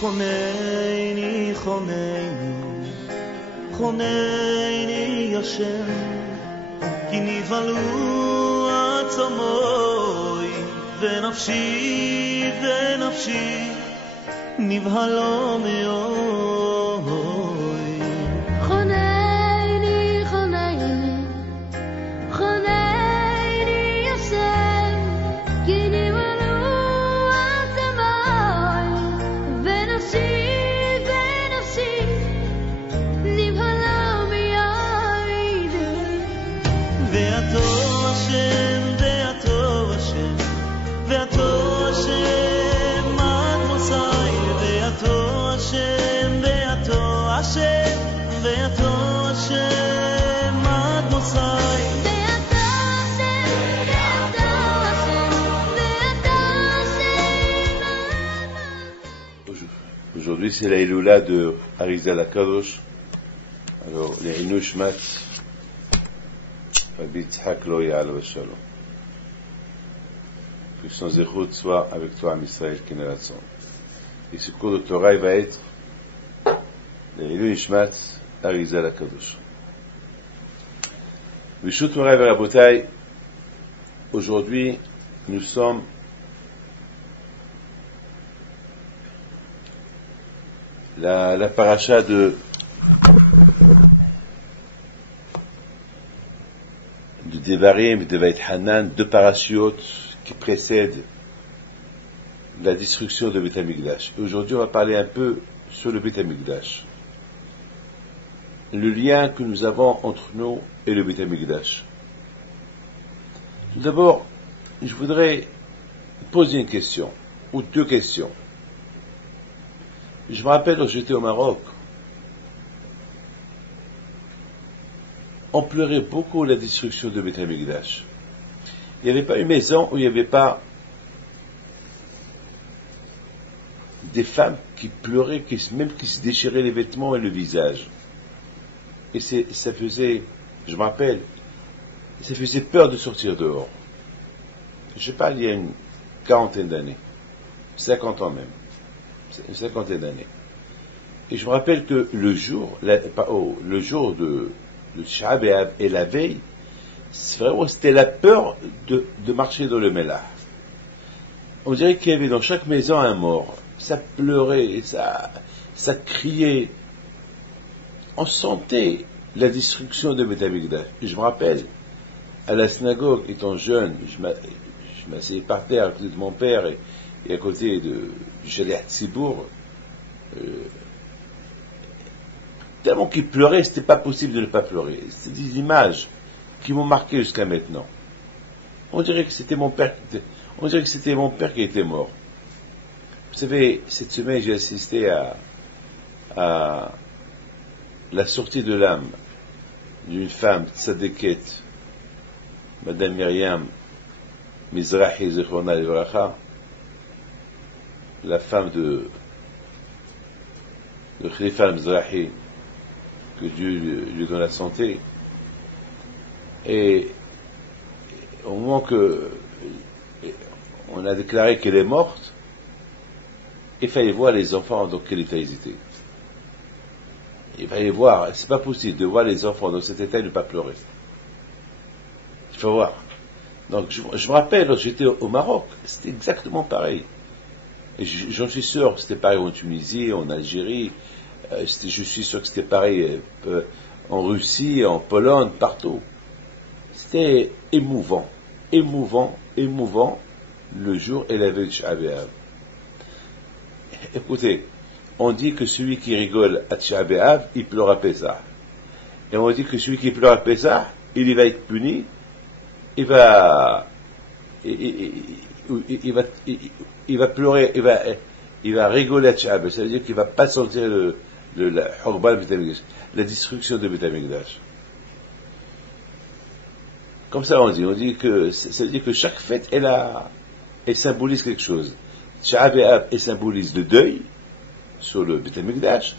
חונני, חונני, חונני השם, כי נבהלו עצמוי, ונפשי, ונפשי, נבהלו מאוד. חונני, חונני, חונני השם, כי נבהלו עצמוי, ונפשי, ונפשי, נבהלו מאוד. ואתו השם, ואתו השם, ואתו השם עד מוסי, ואתו השם, ואתו השם, ואתו השם עד מוסי. Aujourd'hui, c'est la Elula de Arizal HaKadosh. Alors, les Inushmat, Rabbi Yitzhak Lo Ya'al V'Shalom. Que son zéchut soit avec toi, Am Israël, Keneratson. Et ce cours de Torah, il va être les Inushmat, Arizal HaKadosh. V'Shut Moray V'Rabotai, aujourd'hui, nous sommes la paracha de Devarim, de Veit Hanan, deux parachiotes qui précèdent la destruction de Beit HaMikdash. Aujourd'hui, on va parler un peu sur le Beit HaMikdash. Le lien que nous avons entre nous et le Beit HaMikdash. Tout d'abord, je voudrais poser une question, ou deux questions. Je me rappelle quand j'étais au Maroc, on pleurait beaucoup la destruction de Beit HaMikdash. Il n'y avait pas une maison où il n'y avait pas des femmes qui pleuraient, même qui se déchiraient les vêtements et le visage. Et ça faisait, je me rappelle, ça faisait peur de sortir dehors. Je parle il y a une quarantaine d'années, 50 ans même. Une cinquantaine d'années. Et je me rappelle que le jour de Tisha B'Av et la veille, c'était la peur de marcher dans le Mélah. On dirait qu'il y avait dans chaque maison un mort. Ça pleurait, ça criait. On sentait la destruction de Beit HaMikdash. Je me rappelle, à la synagogue, étant jeune, je m'asseyais par terre à côté de mon père et à côté du Shaliach Tzibour, tellement qu'il pleurait, c'était pas possible de ne pas pleurer. C'est des images qui m'ont marqué jusqu'à maintenant. On dirait que c'était mon père qui était mort. Vous savez, cette semaine, j'ai assisté à la sortie de l'âme d'une femme tzadéket, Madame Myriam Mizrahi Zechrona Livracha, la femme de Khalifa al-Mizrahi, que Dieu lui donne la santé. Et au moment que on a déclaré qu'elle est morte, il fallait voir les enfants dans quel état ils étaient. Il fallait voir, c'est pas possible de voir les enfants dans cet état et ne pas pleurer. Il faut voir. Donc je me rappelle, quand j'étais au Maroc, c'était exactement pareil. Et j'en suis sûr, c'était pareil en Tunisie, en Algérie, je suis sûr que c'était pareil en Russie, en Pologne, partout. C'était émouvant, le jour et la veille de Tisha B'Av. Écoutez, on dit que celui qui rigole à Tisha B'Av, il pleure à Pessah. Et on dit que celui qui pleure à Pessah, il va être puni, il va pleurer, il va rigoler à Tisha B'Av. Ça veut dire qu'il va pas sentir la destruction de Beit HaMikdash. Comme ça on dit que ça veut dire que chaque fête elle symbolise quelque chose. Tisha B'Av elle symbolise le deuil sur le Beit HaMikdash,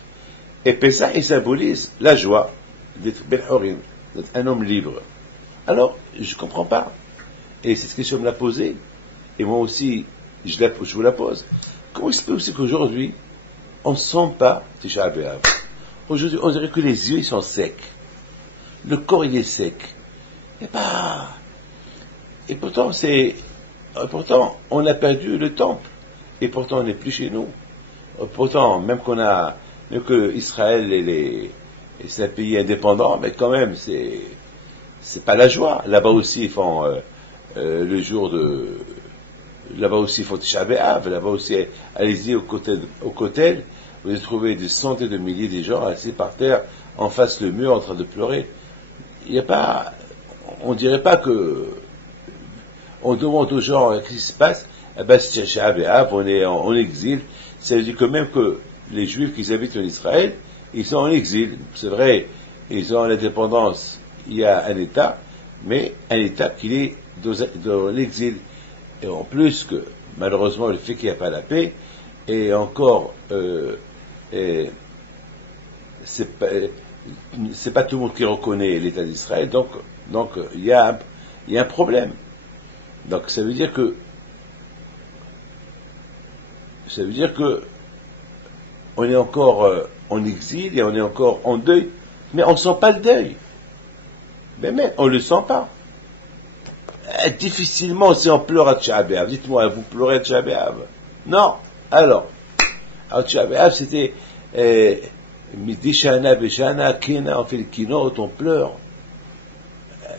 et Pessah il symbolise la joie d'être Ben Horim, d'être un homme libre. Alors je comprends pas, et cette question me l'a posée, et moi aussi je vous la pose. Comment il se peut aussi qu'aujourd'hui on ne sent pas Tisha B'Av. Aujourd'hui, on dirait que les yeux, ils sont secs. Le corps, il est sec. Et pourtant, on a perdu le temple. Et pourtant, on n'est plus chez nous. Pourtant, même que Israël et c'est un pays indépendant, mais quand même, c'est pas la joie. Là-bas aussi, ils font le jour de. Là-bas aussi, ils font Tisha B'Av. Là-bas aussi, allez-y au Kotel. Vous allez trouver des centaines de milliers de gens assis par terre, en face le mur, en train de pleurer. Il n'y a pas. On dirait pas que. On demande aux gens qu'est-ce qui se passe. Eh ben, c'est Tisha B'Av, on est en exil. Ça veut dire que même que les Juifs qui habitent en Israël, ils sont en exil. C'est vrai, ils ont l'indépendance, il y a un État, mais un État qui est dans l'exil. Et en plus que, malheureusement, le fait qu'il n'y a pas la paix, et encore, c'est pas tout le monde qui reconnaît l'État d'Israël, donc il y a un problème. Donc ça veut dire que on est encore en exil et on est encore en deuil, mais on ne sent pas le deuil. Mais on ne le sent pas. Difficilement si on pleure à Tisha B'Av. Dites-moi, vous pleurez à Tisha B'Av? Non. Alors Tisha B'Av, c'était Midi Shana B'Shana, Kina, on fait le kinot, on pleure.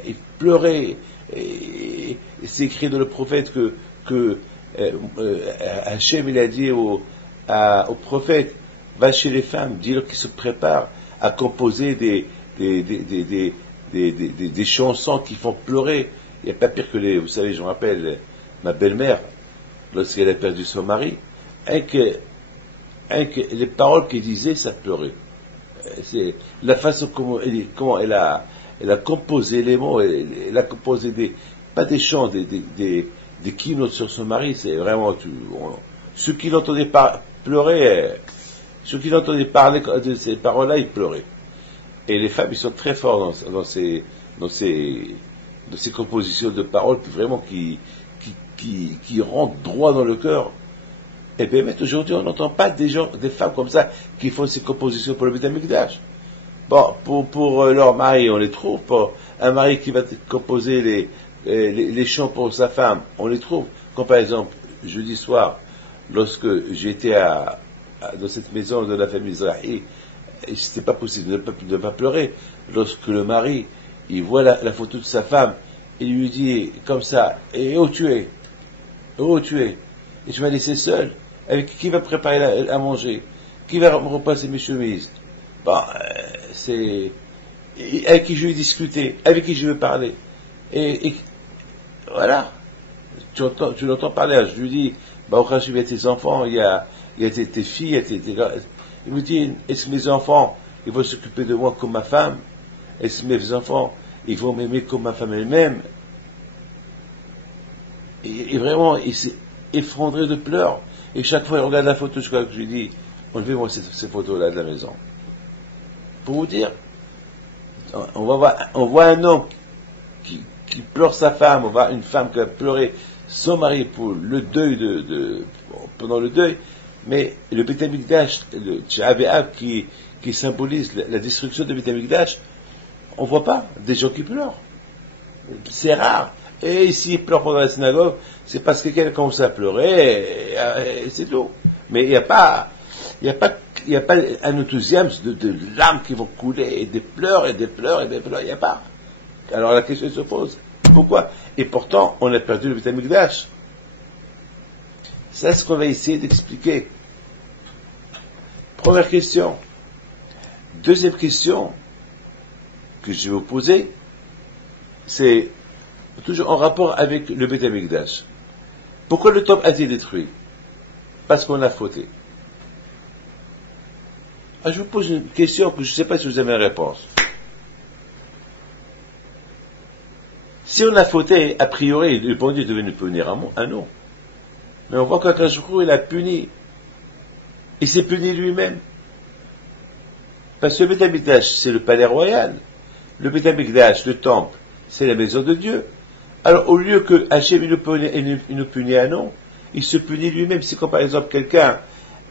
Il pleurait. Et c'est écrit dans le prophète que Hachem, il a dit au prophète, va chez les femmes, dis-leur qu'ils se préparent à composer des chansons qui font pleurer. Il n'y a pas pire que vous savez, je me rappelle, ma belle-mère, lorsqu'elle a perdu son mari, les paroles qu'elle disait, ça pleurait. C'est la façon comment elle a composé les mots, elle a composé pas des chants, des keynotes sur son mari, c'est vraiment ceux qui l'entendaient pleurer, ceux qui l'entendaient parler de ces paroles-là, ils pleuraient. Et les femmes, ils sont très forts dans ces compositions de paroles qui rentrent droit dans le cœur. Et bien, mais aujourd'hui, on n'entend pas des femmes comme ça qui font ces compositions pour le Beth Amikdash. Bon, pour leur mari, on les trouve. Pour un mari qui va composer les chants pour sa femme, on les trouve. Comme par exemple, jeudi soir, lorsque j'étais dans cette maison de la famille Zrahi, c'était pas possible de ne pas pleurer. Lorsque le mari, il voit la photo de sa femme, il lui dit comme ça, et où tu es? Et tu m'as laissé seul. Avec qui va préparer à manger? Qui va me repasser mes chemises? Bon, c'est avec qui je vais discuter, avec qui je vais parler. Et voilà. Tu l'entends parler. Je lui dis, au cas où il y a tes enfants, il y a tes filles, il me dit, est-ce que mes enfants, ils vont s'occuper de moi comme ma femme? Est-ce que mes enfants, ils vont m'aimer comme ma femme elle-même? Et vraiment, il s'est effondré de pleurs. Et chaque fois, il regarde la photo, je crois que je lui dis, enlevez-moi ces photos-là de la maison. Pour vous dire, on voit un homme qui pleure sa femme, on voit une femme qui va pleurer son mari pour le deuil pendant le deuil, mais le Beth Amikdash, le Tisha B'Av qui symbolise la destruction de Beth Amikdash, on voit pas des gens qui pleurent. C'est rare. Et s'ils pleurent pendant la synagogue, c'est parce que quelqu'un commence à pleurer, et c'est tout. Mais il n'y a pas un enthousiasme de larmes qui vont couler, et des pleurs, il n'y a pas. Alors la question se pose, pourquoi? Et pourtant, on a perdu le Beth Amikdash. C'est ce qu'on va essayer d'expliquer. Première question. Deuxième question que je vais vous poser, c'est toujours en rapport avec le Beth Amikdash. Pourquoi le temple a été détruit? Parce qu'on a fauté. Alors, je vous pose une question que je ne sais pas si vous avez une réponse. Si on a fauté, a priori, le bon Dieu devait nous punir à nous. Mais on voit qu'Akadosh Baruch Hu, il a puni. Il s'est puni lui-même. Parce que le Beth Amikdash, c'est le palais royal. Le Beth Amikdash, le temple, c'est la maison de Dieu. Alors, au lieu que Hachem il nous punit à nous, il se punit lui-même. C'est comme par exemple quelqu'un,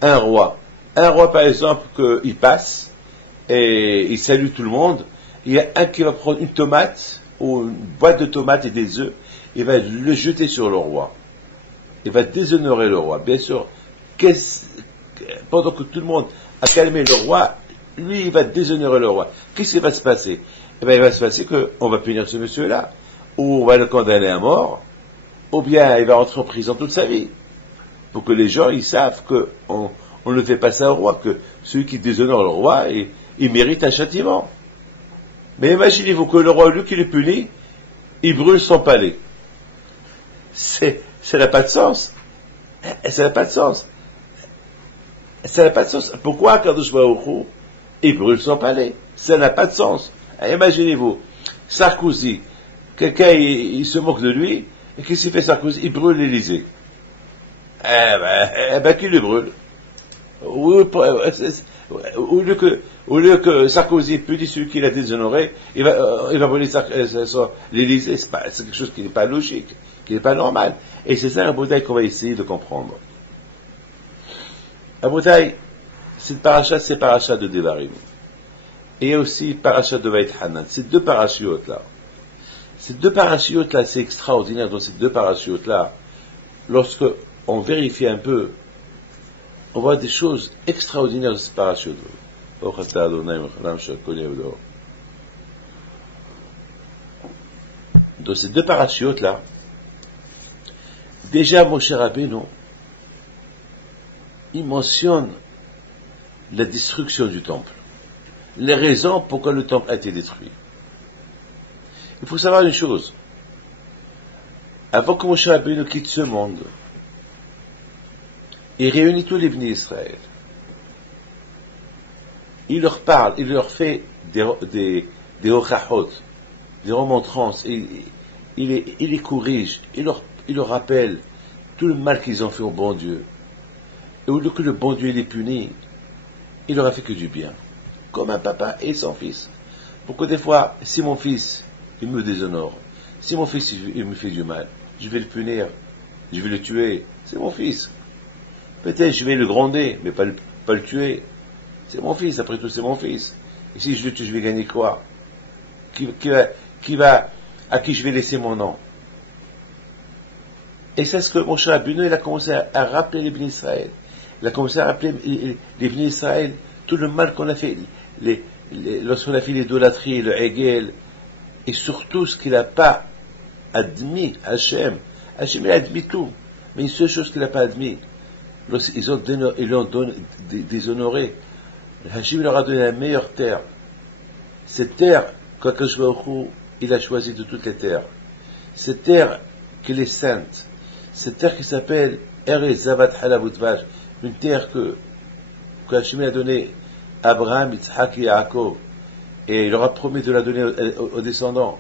un roi, Un roi, par exemple, il passe et il salue tout le monde. Il y a un qui va prendre une tomate ou une boîte de tomates et des œufs, il va le jeter sur le roi. Il va déshonorer le roi. Bien sûr, pendant que tout le monde a calmé le roi, lui, il va déshonorer le roi. Qu'est-ce qui va se passer? Eh bien, il va se passer qu'on va punir ce monsieur-là, ou on va le condamner à mort, ou bien il va rentrer en prison toute sa vie. Pour que les gens, ils savent qu'on ne fait pas ça au roi, que celui qui déshonore le roi, il mérite un châtiment. Mais imaginez-vous que le roi, lui qui le punit, il brûle son palais. Ça n'a pas de sens. Ça n'a pas de sens. Ça n'a pas de sens. Pourquoi Kadosh Baruch Hu, il brûle son palais? Ça n'a pas de sens. Imaginez-vous, Sarkozy, quelqu'un il se moque de lui, et qu'est-ce qu'il fait Sarkozy? Il brûle l'Élysée. Qui le brûle? Au lieu que Sarkozy punisse celui qui l'a déshonoré, il va brûler l'Élysée. C'est quelque chose qui n'est pas logique, qui n'est pas normal. Et c'est ça un bouteille qu'on va essayer de comprendre. Un bouteille, cette paracha, c'est paracha de Devarim. Et il y a aussi paracha de Veit Hanan. Ces deux parachiotes-là. Ces deux parachiotes-là, c'est extraordinaire dans ces deux parachiotes-là. Lorsque on vérifie un peu, on voit des choses extraordinaires de ces parachutes. Dans ces deux parachutes-là, déjà Moshe Rabbeinu, il mentionne la destruction du temple. Les raisons pourquoi le temple a été détruit. Il faut savoir une chose. Avant que Moshe Rabbeinu quitte ce monde, il réunit tous les Bnei Israël. Il leur parle, il leur fait des hochachot, des remontrances, il les corrige, il leur rappelle tout le mal qu'ils ont fait au bon Dieu. Et au lieu que le bon Dieu les punit, il leur a fait que du bien. Comme un papa et son fils. Pourquoi des fois, si mon fils, il me déshonore, si mon fils, il me fait du mal, je vais le punir, je vais le tuer, c'est mon fils. Peut-être je vais le gronder, mais pas le tuer. C'est mon fils, après tout c'est mon fils. Et si je le tue, je vais gagner quoi? À qui je vais laisser mon nom? Et c'est ce que Moshe Rabbeinu, il a commencé à rappeler les Bnei Israël. Il a commencé à rappeler les Bnei Israël tout le mal qu'on a fait, lorsqu'on a fait l'idolâtrie, le Hegel, et surtout ce qu'il n'a pas admis, Hachem. Hachem, il a admis tout. Mais une seule chose qu'il n'a pas admis, ils l'ont déshonoré. Hachem leur a donné la meilleure terre. Cette terre qu'Akadosh Baruch Hu, il a choisi de toutes les terres. Cette terre qu'elle est sainte. Cette terre qui s'appelle Erez Zavat Halav Udvash. Une terre que Hachem a donnée à Abraham, Yitzhak et Yaakov. Et il leur a promis de la donner aux descendants.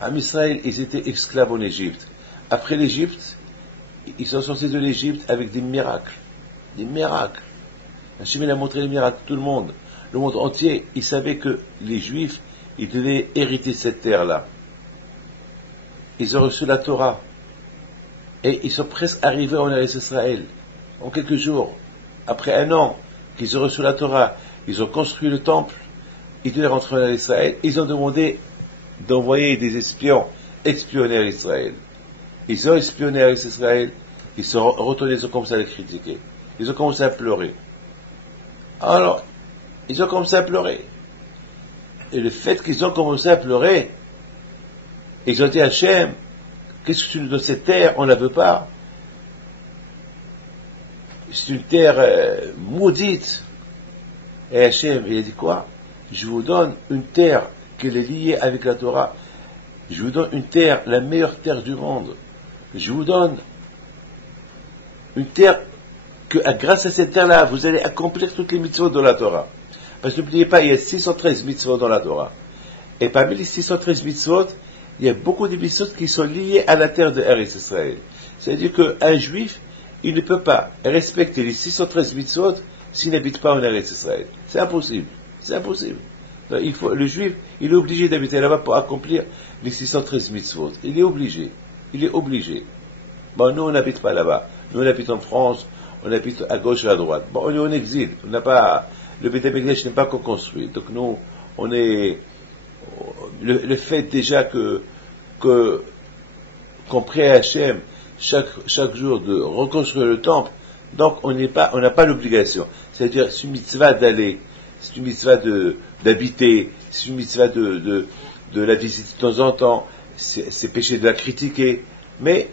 En Israël, ils étaient esclaves en Égypte. Après l'Égypte, ils sont sortis de l'Égypte avec des miracles. Des miracles. Hachem a montré les miracles à tout le monde. Le monde entier, il savait que les Juifs, ils devaient hériter cette terre-là. Ils ont reçu la Torah. Et ils sont presque arrivés en Eretz Israël. En quelques jours, après un an qu'ils ont reçu la Torah, ils ont construit le temple, ils devaient rentrer en Eretz Israël. Ils ont demandé d'envoyer des espions espionner à Israël. Ils ont espionné à Israël, ils sont retournés, ils ont commencé à les critiquer. Ils ont commencé à pleurer. Alors, ils ont commencé à pleurer. Et le fait qu'ils ont commencé à pleurer, ils ont dit à Hachem, qu'est-ce que tu nous donnes cette terre? On ne la veut pas. C'est une terre maudite. Et Hachem, il a dit quoi? Je vous donne une terre qui est liée avec la Torah. Je vous donne une terre, la meilleure terre du monde. Je vous donne une terre que, grâce à cette terre-là, vous allez accomplir toutes les mitzvot de la Torah. Parce que n'oubliez pas, il y a 613 mitzvot dans la Torah. Et parmi les 613 mitzvot, il y a beaucoup de mitzvot qui sont liés à la terre de Eretz Israël. C'est-à-dire qu'un juif, il ne peut pas respecter les 613 mitzvot s'il n'habite pas en Eretz Israël. C'est impossible. C'est impossible. Donc, le juif, il est obligé d'habiter là-bas pour accomplir les 613 mitzvot. Il est obligé. Il est obligé. Bon, nous, on n'habite pas là-bas. Nous, on habite en France, on habite à gauche et à droite. Bon, on est en exil, on n'a pas, le Beit HaMikdash n'est pas encore construit. Donc nous, on est, le fait déjà qu'on prie à Hachem chaque jour de reconstruire le temple, donc on n'a pas l'obligation. C'est-à-dire, c'est une mitzvah d'aller, c'est une mitzvah d'habiter, c'est une mitzvah de la visiter de temps en temps, c'est péché de la critiquer, mais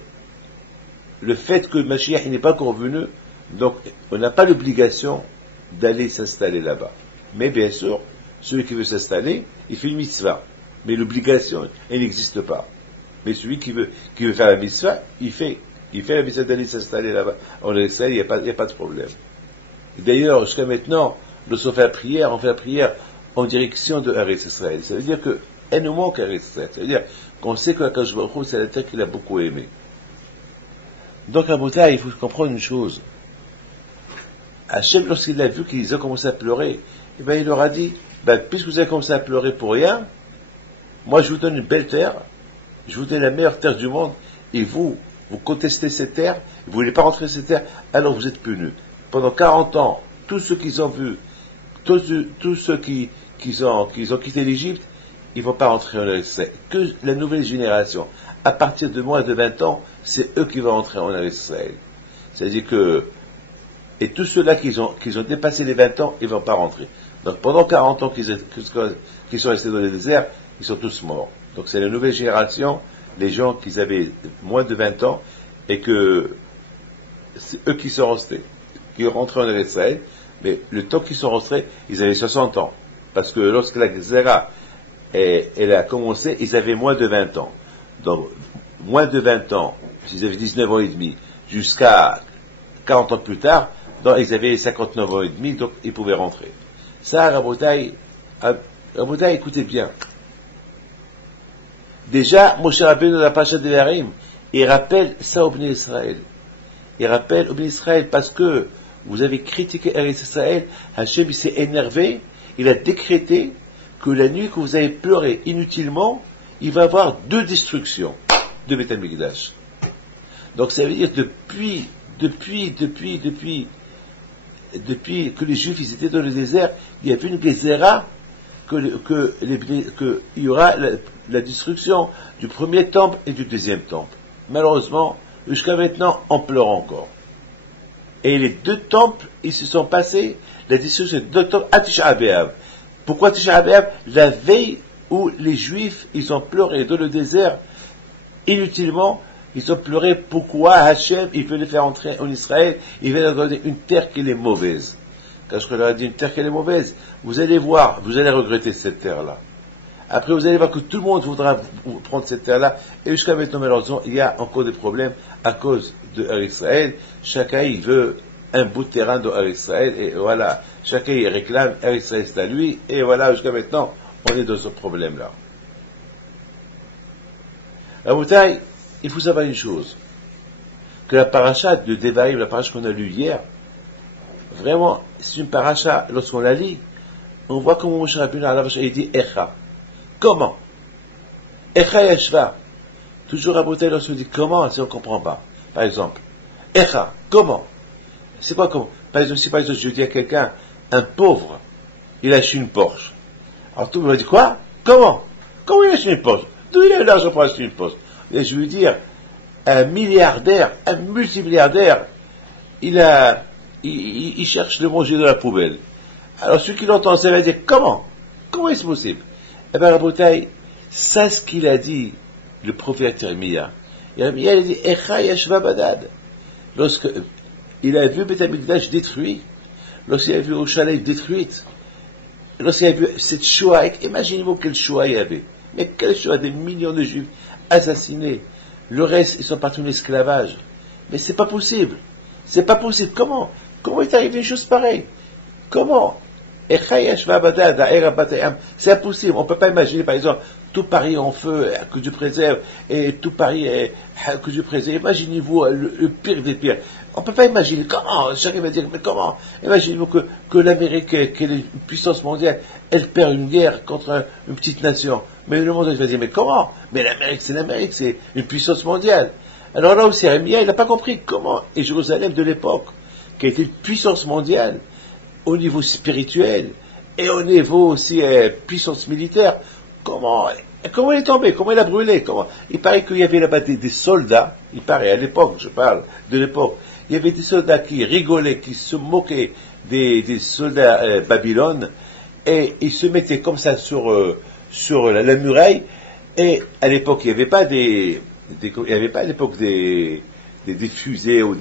le fait que Mashiach n'est pas encore venu, donc on n'a pas l'obligation d'aller s'installer là-bas. Mais bien sûr, celui qui veut s'installer, il fait une mitzvah. Mais l'obligation, elle n'existe pas. Mais celui qui veut faire la mitzvah, il fait la mitzvah d'aller s'installer là-bas. En Israël, il n'y a pas de problème. D'ailleurs, jusqu'à maintenant, lorsqu'on fait on fait la prière en direction de Eretz Israël. Ça veut dire qu'elle nous manque Eretz Israël. Ça veut dire qu'on sait que Akadosh Baruch Hu, c'est la terre qu'il a beaucoup aimée. Donc, à Bouta, il faut comprendre une chose. Hachem, lorsqu'il a vu qu'ils ont commencé à pleurer, eh ben, il leur a dit, puisque vous avez commencé à pleurer pour rien, moi, je vous donne une belle terre, je vous donne la meilleure terre du monde, et vous contestez cette terre, vous voulez pas rentrer dans cette terre, alors vous êtes punus. Pendant 40 ans, tous ceux qu'ils ont vus, tous ceux qui ont quitté l'Égypte, ils vont pas rentrer en Israël. Que la nouvelle génération, à partir de moins de 20 ans, c'est eux qui vont rentrer en Israël. C'est-à-dire que, et tous ceux-là qui ont dépassé les 20 ans, ils vont pas rentrer. Donc pendant 40 ans qu'ils sont restés dans le désert, ils sont tous morts. Donc c'est la nouvelle génération, les gens qui avaient moins de 20 ans, et que c'est eux qui sont restés, qui ont rentré en Israël, mais le temps qu'ils sont rentrés, ils avaient 60 ans. Parce que lorsque la Gezerah, elle a commencé, ils avaient moins de 20 ans. Donc, moins de 20 ans, s'ils avaient 19 ans et demi, jusqu'à 40 ans plus tard, donc ils avaient 59 ans et demi, donc ils pouvaient rentrer. Ça, Rabotai, écoutez bien. Déjà, Moshe Rabbeinu dans la Parashat Devarim, il rappelle ça au Bnei Israël. Il rappelle au Bnei Israël parce que vous avez critiqué Eretz Israël, Hachem il s'est énervé, il a décrété que la nuit que vous avez pleuré inutilement, il va y avoir 2 destructions de Beit HaMikdash. Donc ça veut dire depuis que les Juifs ils étaient dans le désert, il y avait une Gezerah qu'il y aura la destruction du premier temple et du deuxième temple. Malheureusement, jusqu'à maintenant, on pleure encore. Et les 2 temples, ils se sont passés, la destruction des 2 temples à Tisha B'Av. Pourquoi Tisha B'Av? La veille où les Juifs, ils ont pleuré dans le désert, inutilement, ils ont pleuré pourquoi Hachem, il veut les faire entrer en Israël, il veut leur donner une terre qui est mauvaise. Quand je leur ai dit une terre qui est mauvaise, vous allez voir, vous allez regretter cette terre-là. Après, vous allez voir que tout le monde voudra prendre cette terre-là, et jusqu'à maintenant, malheureusement, il y a encore des problèmes à cause de Israël. Chacun, il veut un bout de terrain de Israël, et voilà. Chacun, il réclame Israël, c'est à lui, et voilà, jusqu'à maintenant, on est dans ce problème-là. La bouteille, il faut savoir une chose, que la paracha de Devarim, la paracha qu'on a lue hier, vraiment, c'est une paracha, lorsqu'on la lit, on voit comment Moshe Rabbeinu il dit Echa. Comment? Echa Yeshva. Toujours à bouteille, lorsqu'on dit comment, si on ne comprend pas. Par exemple, Echa, comment? C'est quoi comment? Par exemple, si je dis à quelqu'un, un pauvre, il a acheté une Porsche. Alors tout le monde dit quoi? Comment? Comment il a acheté une Porsche? D'où il a eu l'argent pour acheter une Porsche? Et je veux dire, un milliardaire, un multimilliardaire, il cherche le manger dans la poubelle. Alors celui qui l'entend, ça va dire comment? Comment est-ce possible? Eh bien, la bouteille, c'est ce qu'il a dit, le prophète Yeremia. Yeremia, il a dit, Echa Yeshva Badad. Lorsqu'il a vu Beit HaMikdash détruit, lorsqu'il a vu Yerushalayim détruite, lorsqu'il a vu cette Shoah, imaginez-vous quelle Shoah il y avait. Mais quelle Shoah, des millions de Juifs assassinés. Le reste, ils sont partis en esclavage. Mais c'est pas possible. C'est pas possible. Comment est arrivé une chose pareille? Comment? C'est impossible. On ne peut pas imaginer, par exemple, tout Paris en feu, que Dieu préserve, et tout Paris, que Dieu préserve. Imaginez-vous le pire des pires. On ne peut pas imaginer. Comment? Chacun va dire, mais comment? Imaginez-vous que l'Amérique, qui est une puissance mondiale, elle perd une guerre contre une petite nation. Mais le monde va dire, mais comment? Mais l'Amérique, c'est une puissance mondiale. Alors là aussi, Yeremia, il n'a pas compris comment. Et Jérusalem de l'époque, qui a été une puissance mondiale, au niveau spirituel, et au niveau aussi puissance militaire, comment il est tombé, comment il a brûlé, il paraît qu'il y avait là-bas des soldats, il paraît, à l'époque, je parle de l'époque, il y avait des soldats qui rigolaient, qui se moquaient des soldats Babylone, et ils se mettaient comme ça sur la muraille, et à l'époque, il n'y avait pas à l'époque des fusées ou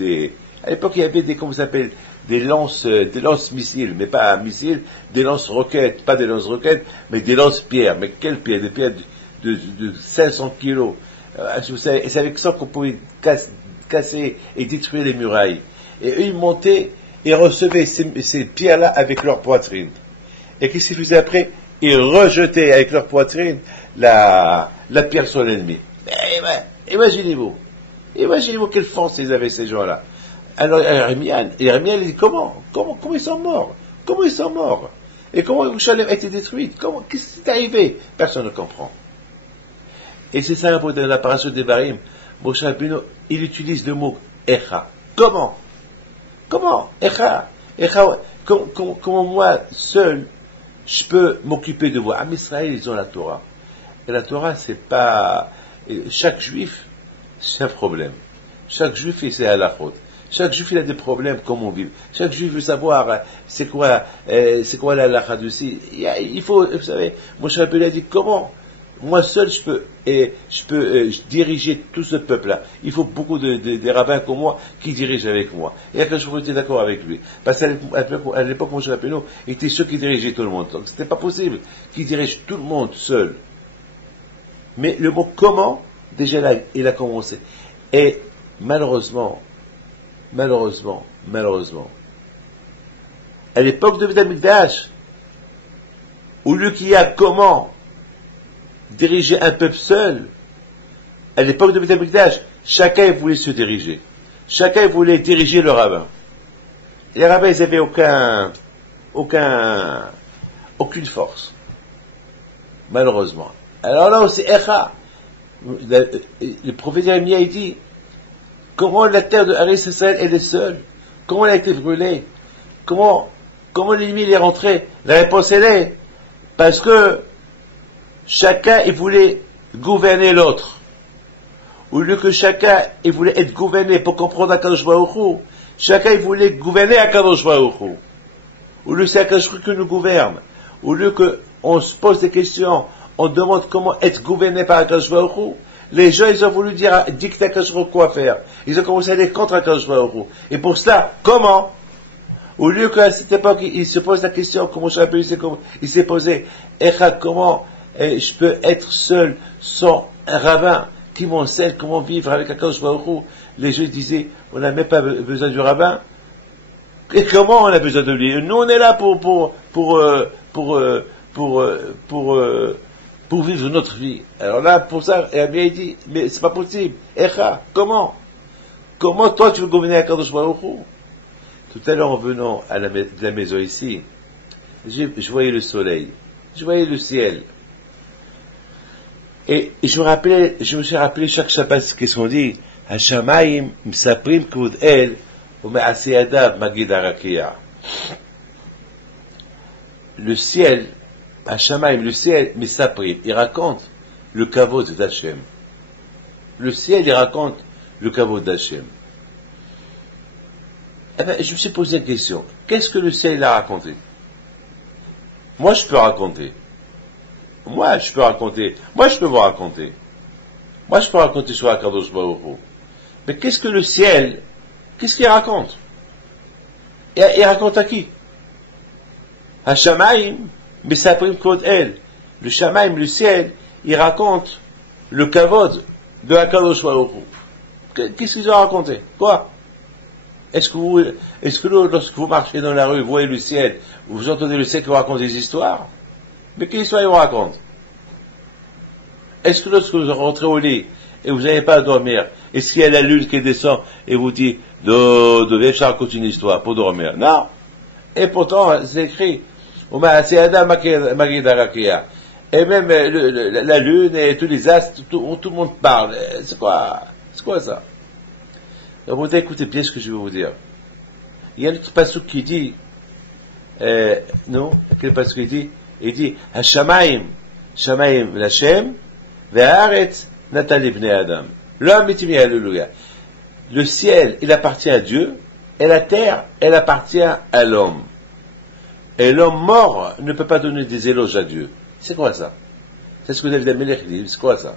à l'époque, il y avait comment ça s'appelle, des lance-missiles, mais pas missiles, des lance-roquettes, pas des lance-roquettes, mais des lance-pierres. Mais quelles pierres? Des pierres de 500 kilos. C'est avec ça qu'on pouvait casser et détruire les murailles. Et eux, ils montaient et recevaient ces pierres-là avec leur poitrine. Et qu'est-ce qu'ils faisaient après? Ils rejetaient avec leur poitrine la pierre sur l'ennemi. Imaginez-vous quelle force ils avaient, ces gens-là. Alors Jérémie, il dit comment ils sont morts? Comment ils sont morts? Et comment Yerushalem a été détruite? Qu'est-ce qui est arrivé? Personne ne comprend. Et c'est ça dans la parasha des Barim. Moshe Rabbeinu, il utilise le mot Echa. Comment? Echa. Comment moi, seul, je peux m'occuper de vous? Am Israël, ils ont la Torah. Et la Torah, c'est pas... Chaque juif, c'est un problème. Chaque juif, il sait à la faute. Chaque juif, il a des problèmes, comment on vit. Chaque juif veut savoir, c'est quoi la halakha de ci. Il faut, vous savez, Moshe Rabbeinu a dit, comment? Moi seul, je peux diriger tout ce peuple-là. Il faut beaucoup de rabbins comme moi qui dirigent avec moi. Et Akadosh Baruch Hu était d'accord avec lui. Parce qu'à l'époque, Moshe Rabbeinu était ceux qui dirigeaient tout le monde. Donc, c'était pas possible qu'il dirige tout le monde seul. Mais le mot comment, déjà là, il a commencé. Et malheureusement, à l'époque de Beth Amikdash, au lieu qu'il y a comment diriger un peuple seul, à l'époque de Beth Amikdash, chacun voulait se diriger. Chacun voulait diriger le rabbin. Les rabbins, ils n'avaient aucune force. Malheureusement. Alors là aussi, Echa, le prophète Jérémie a dit, comment la terre de Eretz Israël elle est seule? Comment elle a été brûlée? Comment l'ennemi est rentré? La réponse est parce que chacun il voulait gouverner l'autre. Au lieu que chacun il voulait être gouverné pour comprendre Akadosh Baruch Hu, chacun il voulait gouverner Akadosh Baruch Hu. Au lieu que c'est Akadosh Baruch Hu qui nous gouverne, au lieu qu'on se pose des questions, on demande comment être gouverné par Akadosh Baruch Hu, les gens, ils ont voulu dicter à Akadosh Baruch Hu quoi faire. Ils ont commencé à aller contre Akadosh Baruch Hu. Et pour cela, comment? Au lieu qu'à cette époque, il se pose la question, comment il s'est posé, comment je peux être seul sans un rabbin qui m'enseigne comment vivre avec Akadosh Baruch Hu? Les gens disaient, on n'a même pas besoin du rabbin. Et comment on a besoin de lui? Nous, on est là pour vivre notre vie. Alors là, pour ça, il dit, mais c'est pas possible. Echa, comment toi tu veux gouverner à Kadosh Baruch Hu? Tout à l'heure, en venant de la maison ici, je voyais le soleil, je voyais le ciel. Et je me suis rappelé chaque Shabbat qu'est-ce qu'on dit, Hashamayim msaprim kavod el u'me'aseh yadav magid harakia. Le ciel, Hashamayim, le ciel, msaprim, il raconte le kavod d'Hashem. Le ciel, il raconte le kavod d'Hashem. Eh bien, je me suis posé la question, qu'est-ce que le ciel a raconté? Moi, je peux raconter. Moi, je peux vous raconter. Moi, je peux raconter sur Akadosh Baruch Hu. Mais qu'est-ce que le ciel, qu'est-ce qu'il raconte? Il raconte à qui? Hashamayim, Mesaprim Kavod El. Le Shamaim, le ciel, il raconte le Kavod de Akadosh Baruch Hu. Qu'est-ce qu'ils ont raconté? Quoi? Est-ce que lorsque vous marchez dans la rue, vous voyez le ciel, vous entendez le ciel qui vous raconte des histoires? Mais quelle histoire il vous raconte? Est-ce que lorsque vous rentrez au lit et vous n'avez pas à dormir, est-ce qu'il y a la lune qui descend et vous dit, viens, je raconte une histoire pour dormir? Non. Et pourtant, c'est écrit, et même la lune et tous les astres, tout le monde parle. C'est quoi ça? Donc, écoutez bien ce que je vais vous dire. Il y a un autre pasuk qui dit, non, quel pasuk il dit? Il dit, Hashamaim, Shamaim l'Hashem, ve'aretz natan libnei Adam. L'homme est mis, alléluia. Le ciel, il appartient à Dieu, et la terre, elle appartient à l'homme. Et l'homme mort ne peut pas donner des éloges à Dieu. C'est quoi ça? C'est ce que David Amelech dit. C'est quoi ça?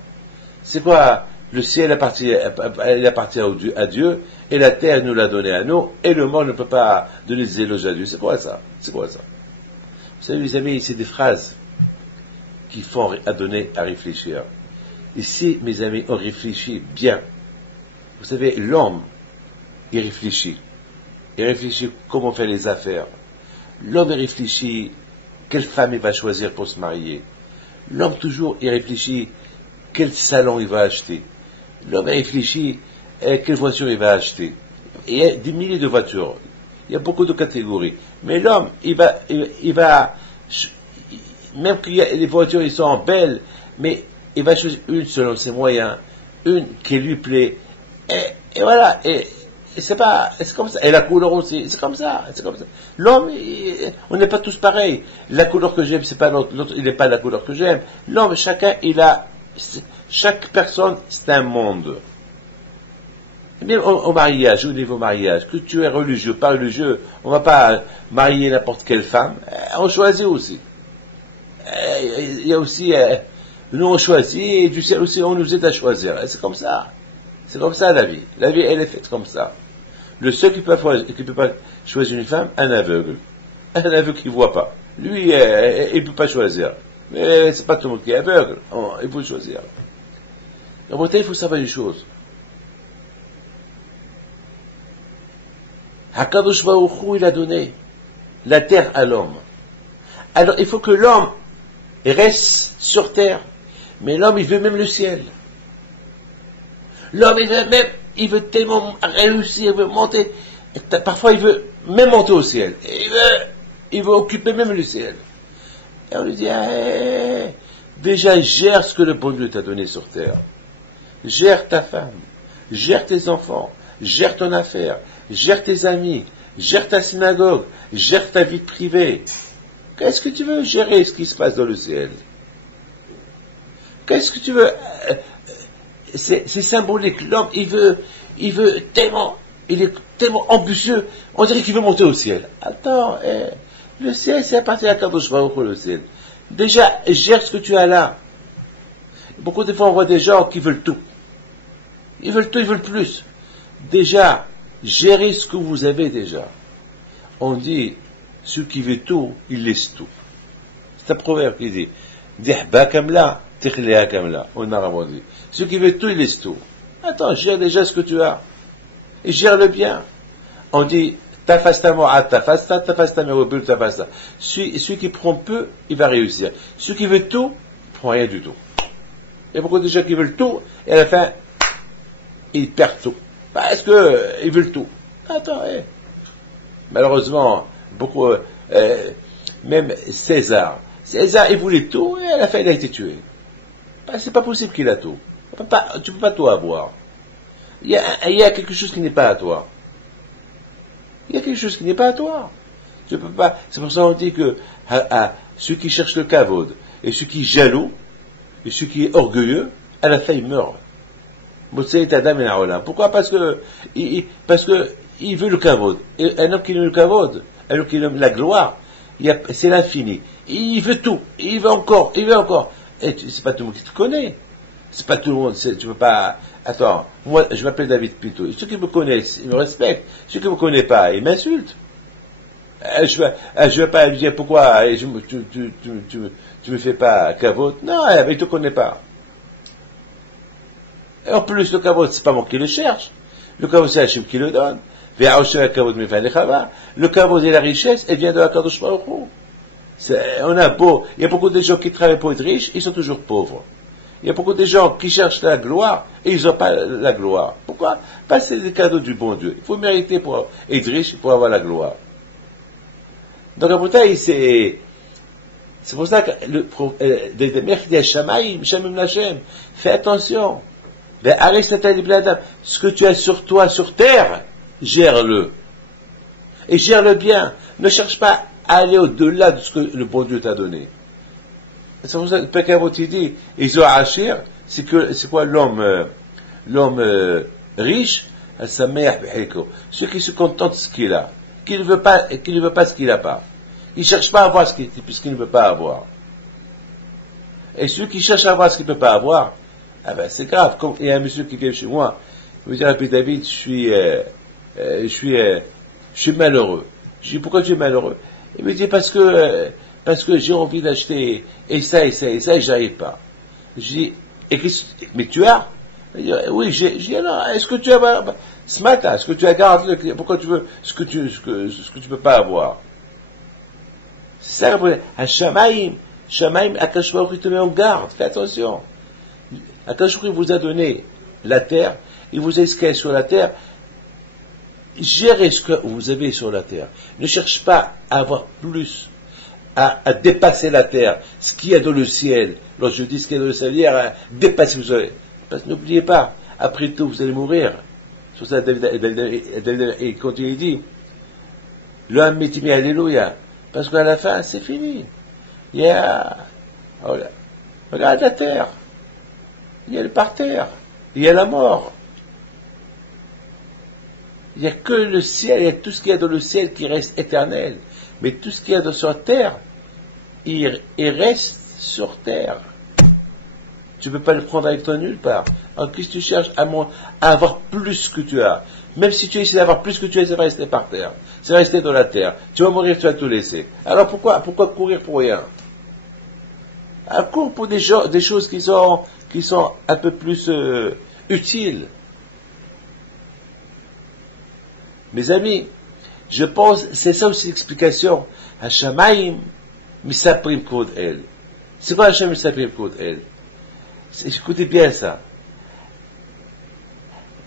C'est quoi? Le ciel appartient à Dieu, et la terre nous l'a donné à nous, et le mort ne peut pas donner des éloges à Dieu. C'est quoi ça? C'est quoi ça? Vous savez, les amis, c'est des phrases qui font à réfléchir. Ici, mes amis, on réfléchit bien. Vous savez, l'homme, il réfléchit. Il réfléchit comment faire les affaires. L'homme, il réfléchit quelle femme il va choisir pour se marier. L'homme, toujours, il réfléchit quel salon il va acheter. L'homme, il réfléchit quelle voiture il va acheter. Il y a des milliers de voitures. Il y a beaucoup de catégories. Mais l'homme, il va, même que les voitures, ils sont belles, mais il va choisir une selon ses moyens, une qui lui plaît. Et voilà. Et c'est comme ça. Et la couleur aussi, c'est comme ça. L'homme, on n'est pas tous pareils. La couleur que j'aime, c'est pas l'autre, il n'est pas la couleur que j'aime. L'homme, chaque personne, c'est un monde. Et même au mariage, au niveau mariage, que tu es religieux, pas religieux, on va pas marier n'importe quelle femme, on choisit aussi. Il y a aussi, nous on choisit, et du ciel aussi on nous aide à choisir. Et c'est comme ça. C'est comme ça la vie. La vie, elle est faite comme ça. Le seul qui peut pas choisir une femme, un aveugle. Un aveugle qui voit pas. Lui, il peut pas choisir. Mais c'est pas tout le monde qui est aveugle. Il faut choisir. En beauté, il faut savoir une chose. Hakadosh Baruch Hu, il a donné la terre à l'homme. Alors, il faut que l'homme reste sur terre. Mais l'homme, il veut même le ciel. L'homme, il veut tellement réussir, il veut monter. Parfois, il veut même monter au ciel. Il veut occuper même le ciel. Et on lui dit, déjà, gère ce que le bon Dieu t'a donné sur terre. Gère ta femme, gère tes enfants, gère ton affaire, gère tes amis, gère ta synagogue, gère ta vie privée. Qu'est-ce que tu veux gérer ce qui se passe dans le ciel? Qu'est-ce que tu veux? C'est symbolique. L'homme, il est tellement ambitieux, on dirait qu'il veut monter au ciel. Attends, le ciel, c'est à partir de la Kadosh Baruch Hu, le ciel. Déjà, gère ce que tu as là. Beaucoup de fois, on voit des gens qui veulent tout. Ils veulent tout, ils veulent plus. Déjà, gérez ce que vous avez déjà. On dit, celui qui veut tout, il laisse tout. C'est un proverbe qui dit, Dihba kamla, tikhliha kamla. En arabe, on dit. Celui qui veut tout, il laisse tout. Attends, gère déjà ce que tu as. Et gère-le bien. On dit, celui qui prend peu, il va réussir. Celui qui veut tout, il prend rien du tout. Il y a beaucoup de gens qui veulent tout, et à la fin, ils perdent tout. Parce que ils veulent tout. Attends, malheureusement, beaucoup, même César, il voulait tout, et à la fin, il a été tué. C'est pas possible qu'il a tout. Tu peux pas tout avoir. Il y a quelque chose qui n'est pas à toi. Il y a quelque chose qui n'est pas à toi. Tu peux pas. C'est pour ça qu'on dit que ceux qui cherchent le kavod, et ceux qui est jaloux, et ceux qui est orgueilleux, à la fin, ils meurent. Pourquoi? Parce que il veut le kavod. Et un homme qui aime le kavod, un homme qui aime la gloire, c'est l'infini. Il veut tout. Il veut encore. Et c'est pas tout le monde qui te connaît. C'est pas tout le monde. Tu peux pas. Attends, moi, je m'appelle David Pito. Ceux qui me connaissent, ils me respectent. Ceux qui me connaissent pas, ils m'insultent. Je vais pas lui dire pourquoi tu me fais pas kavod. Non, il te connaît pas. Et en plus, le kavod, c'est pas moi qui le cherche. Le kavod, c'est Hachem qui le donne. Le kavod et la richesse, elle vient de la Kadosh Baruch Hu. On a beau, il y a beaucoup de gens qui travaillent pour être riches, ils sont toujours pauvres. Il y a beaucoup de gens qui cherchent la gloire, et ils n'ont pas la gloire. Pourquoi? Parce que c'est le cadeau du bon Dieu. Il faut mériter pour être riche, pour avoir la gloire. Donc, à bouteille, c'est pour ça que le mec dit à Shamaïm, Shamim Lachem, fais attention. Ce que tu as sur toi, sur terre, gère-le. Et gère le bien. Ne cherche pas à aller au-delà de ce que le bon Dieu t'a donné. C'est pour ça que Pekavot il dit, Izo Hachir, c'est quoi l'homme riche, celui qui se contente de ce qu'il a, qui ne veut pas ce qu'il n'a pas. Il ne cherche pas à avoir ce qu'il ne peut pas avoir. Et celui qui cherche à avoir ce qu'il ne peut pas avoir, ah ben c'est grave. Comme il y a un monsieur qui vient chez moi, il me dit, Rabbi David, je suis malheureux. Je dis, pourquoi tu es malheureux? Il me dit, parce que j'ai envie d'acheter et ça, et j'arrive pas. Je dis, mais tu as? Il dit, oui, j'ai alors, est-ce que tu as, ce matin, est-ce que tu as gardé, pourquoi tu veux ce que tu peux pas avoir? C'est ça le problème. Shamaim, Akash Baruch Hu te met en garde, fais attention. Akash Baruch Hu vous a donné la terre, il vous a esquissé sur la terre, gérez ce que vous avez sur la terre. Ne cherche pas à avoir plus, à dépasser la terre, ce qu'il y a dans le ciel. Lorsque je dis ce qu'il y a dans le ciel, c'est-à-dire à dépasser, vous savez. Parce que n'oubliez pas, après tout, vous allez mourir. Sur ça, et quand il dit, l'homme métimi, alléluia, parce qu'à la fin, c'est fini. Il y a, regarde la terre, il y a le parterre, il y a la mort. Il n'y a que le ciel, il y a tout ce qu'il y a dans le ciel qui reste éternel. Mais tout ce qu'il y a sur terre, il reste sur terre. Tu ne peux pas le prendre avec toi nulle part. Alors qu'est-ce que tu cherches à avoir plus que tu as? Même si tu essaies d'avoir plus que tu as, ça va rester par terre. Ça va rester dans la terre. Tu vas mourir, tu vas tout laisser. Alors pourquoi courir pour rien? Cours pour des choses qui sont un peu plus utiles. Mes amis, je pense, c'est ça aussi l'explication. Hashamaim misaprim kod el. C'est quoi Hashamaim misaprim kod el? Écoutez bien ça.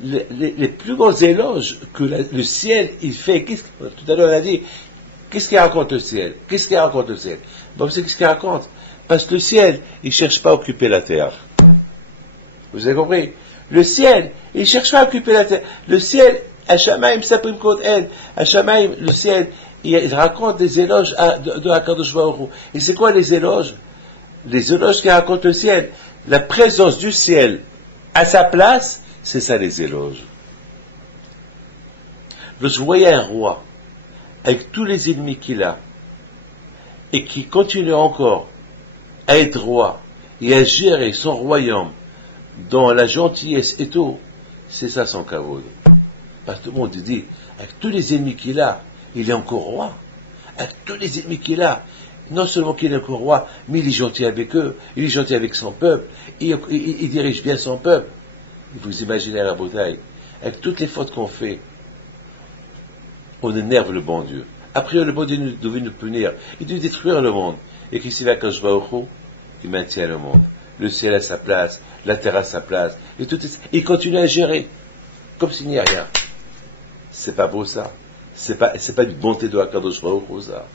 Les plus grands éloges que le ciel il fait, tout à l'heure on a dit, qu'est-ce qu'il raconte le ciel? Bon, vous savez qu'est-ce qu'il raconte? Parce que le ciel, il cherche pas à occuper la terre. Vous avez compris? Le ciel, il cherche pas à occuper la terre. Le ciel, Hashamaim saprim kod el. Hashamaim, le ciel, il raconte des éloges de HaKadosh Baruch Hu. Et c'est quoi les éloges? Les éloges qui racontent le ciel. La présence du ciel à sa place, c'est ça les éloges. Lorsque vous voyez un roi, avec tous les ennemis qu'il a, et qui continue encore à être roi, et à gérer son royaume dans la gentillesse et tout, c'est ça son kavod. Parce que tout le monde dit, avec tous les ennemis qu'il a, il est encore roi. Avec tous les ennemis qu'il a, non seulement qu'il est encore roi, mais il est gentil avec eux, il est gentil avec son peuple, il dirige bien son peuple. Vous imaginez la bataille, avec toutes les fautes qu'on fait, on énerve le bon Dieu. Après, le bon Dieu devait nous punir, il devait détruire le monde. Et qu'ici va quand je vais au Chou, il maintient le monde. Le ciel à sa place, la terre à sa place, et il continue à gérer, comme s'il n'y a rien. C'est pas beau ça. C'est pas une bonté de HaKadosh Baruch Hu ça.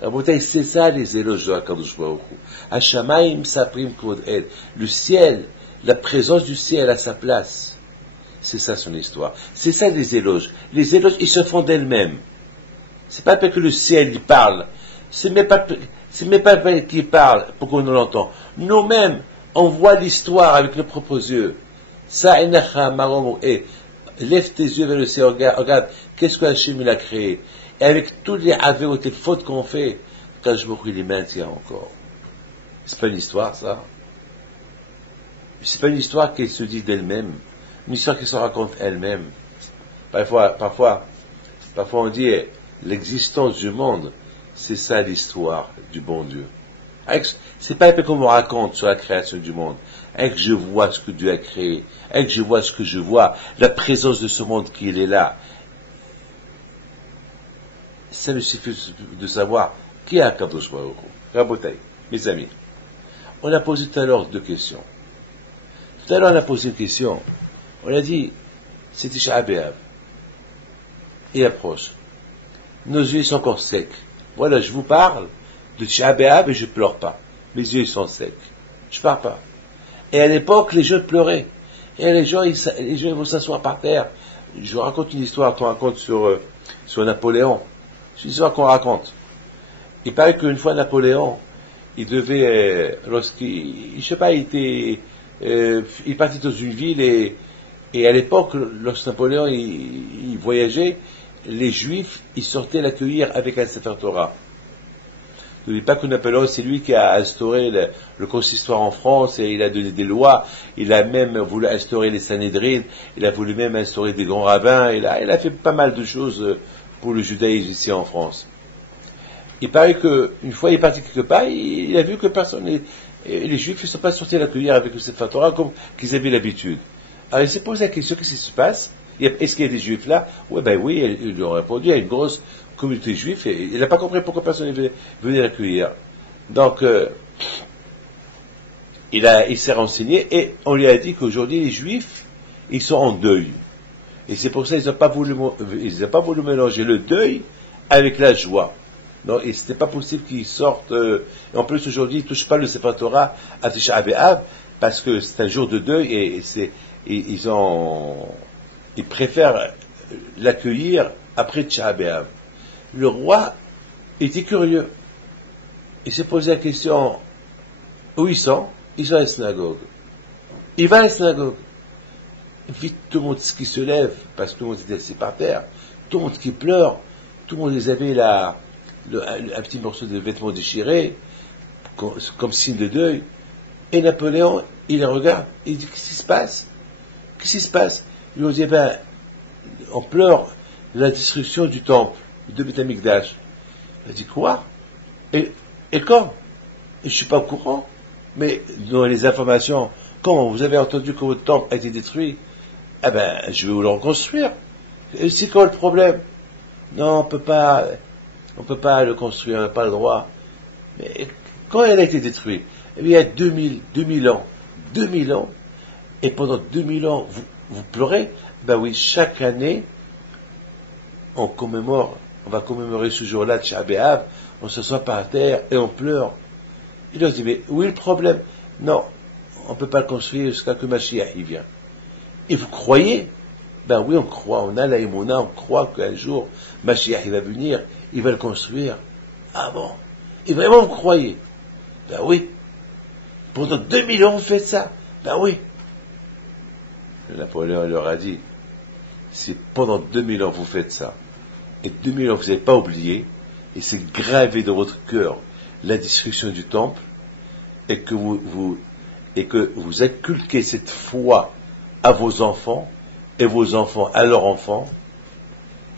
La bouteille, c'est ça les éloges de HaKadosh Baruch Hu. Hashamaim saprim kod el. Le ciel, la présence du ciel à sa place. C'est ça son histoire. C'est ça les éloges. Les éloges, ils se font d'elles-mêmes. C'est pas parce que le ciel, il parle. C'est même pas qu'il parle pour qu'on l'entende. Nous-mêmes, on voit l'histoire avec nos propres yeux. Ça, enacha marom et lève tes yeux vers le ciel, regarde, qu'est-ce que Hachem il a créé. Et avec tous les avéros et les fautes qu'on fait, quand je me il les maintient encore. C'est pas une histoire, ça. C'est pas une histoire qui se dit d'elle-même. Une histoire qui se raconte elle-même. Parfois on dit, l'existence du monde, c'est ça l'histoire du bon Dieu. C'est pas un peu comme on raconte sur la création du monde. Avec je vois ce que Dieu a créé, avec je vois ce que je vois, la présence de ce monde qui est là. Ça me suffit de savoir qui est HaKadosh Baruch Hu. Rabotai, mes amis, on a posé tout à l'heure 2 questions. Tout à l'heure on a posé une question. On a dit, c'est Tisha B'Av. Il approche. Nos yeux sont encore secs. Voilà, je vous parle de Tisha B'Av et je pleure pas. Mes yeux sont secs. Je pars pas. Et à l'époque, les jeunes pleuraient. Et les gens vont s'asseoir par terre. Je vous raconte une histoire qu'on raconte sur Napoléon. C'est une histoire qu'on raconte. Il paraît qu'une fois Napoléon, il devait, lorsqu'il, je sais pas, il partit dans une ville et à l'époque, lorsque Napoléon il voyageait, les Juifs, ils sortaient l'accueillir avec un Sefer Torah. N'oubliez pas que Napoléon, c'est lui qui a instauré le consistoire en France et il a donné des lois. Il a même voulu instaurer les Sanhédrines. Il a voulu même instaurer des grands rabbins. Il a fait pas mal de choses pour le judaïsme ici en France. Il paraît qu'une fois il est parti quelque part, il a vu que les Juifs ne sont pas sortis l'accueillir avec le Sefer Torah comme qu'ils avaient l'habitude. Alors il s'est posé la question, qu'est-ce qui se passe? Est-ce qu'il y a des Juifs là? Ouais, ben oui, ils lui ont répondu, il y a une grosse communauté juive, et il n'a pas compris pourquoi personne ne venait l'accueillir. Donc, il s'est renseigné, et on lui a dit qu'aujourd'hui, les Juifs, ils sont en deuil. Et c'est pour ça qu'ils n'ont pas voulu mélanger le deuil avec la joie. Non, et c'était pas possible qu'ils sortent, et en plus aujourd'hui, ils ne touchent pas le Sefer Torah à Tisha B'Av, parce que c'est un jour de deuil, et ils préfèrent l'accueillir après Tisha B'Av. Le roi était curieux. Il s'est posé la question, où ils sont? Ils sont à la synagogue. Il va à la synagogue. Vite, tout le monde qui se lève, parce que tout le monde était assis par terre, tout le monde qui pleure, tout le monde les avait un petit morceau de vêtement déchiré, comme signe de deuil. Et Napoléon, il les regarde, il dit, qu'est-ce qui se passe? Qu'est-ce qui se passe? Ils lui ont dit, on pleure la destruction du temple, de Beth Amikdash. Il a dit, quoi? Et quand? Et je suis pas au courant. Mais dans les informations, quand vous avez entendu que votre temple a été détruit, je vais vous le reconstruire. Et c'est quoi le problème? Non, on peut pas le construire, on n'a pas le droit. Mais quand elle a été détruite? Eh bien, il y a 2000 ans, et pendant 2000 ans, vous pleurez? Ben oui, chaque année, on va commémorer ce jour-là de Tisha B'Av, on s'assoit par terre et on pleure. Il leur dit, mais où est le problème? Non, on ne peut pas le construire jusqu'à que Mashiach y vient. Et vous croyez? Ben oui, on croit, on a la émouna, on croit qu'un jour, Mashiach il va venir, il va le construire. Ah bon? Et vraiment vous croyez? Ben oui. Pendant 2000 ans vous faites ça? Ben oui. Napoléon leur a dit, si pendant 2000 ans vous faites ça, et 2000 ans vous n'avez pas oublié, et c'est gravé dans votre cœur la destruction du temple, et que vous inculquez cette foi à vos enfants, et vos enfants à leurs enfants,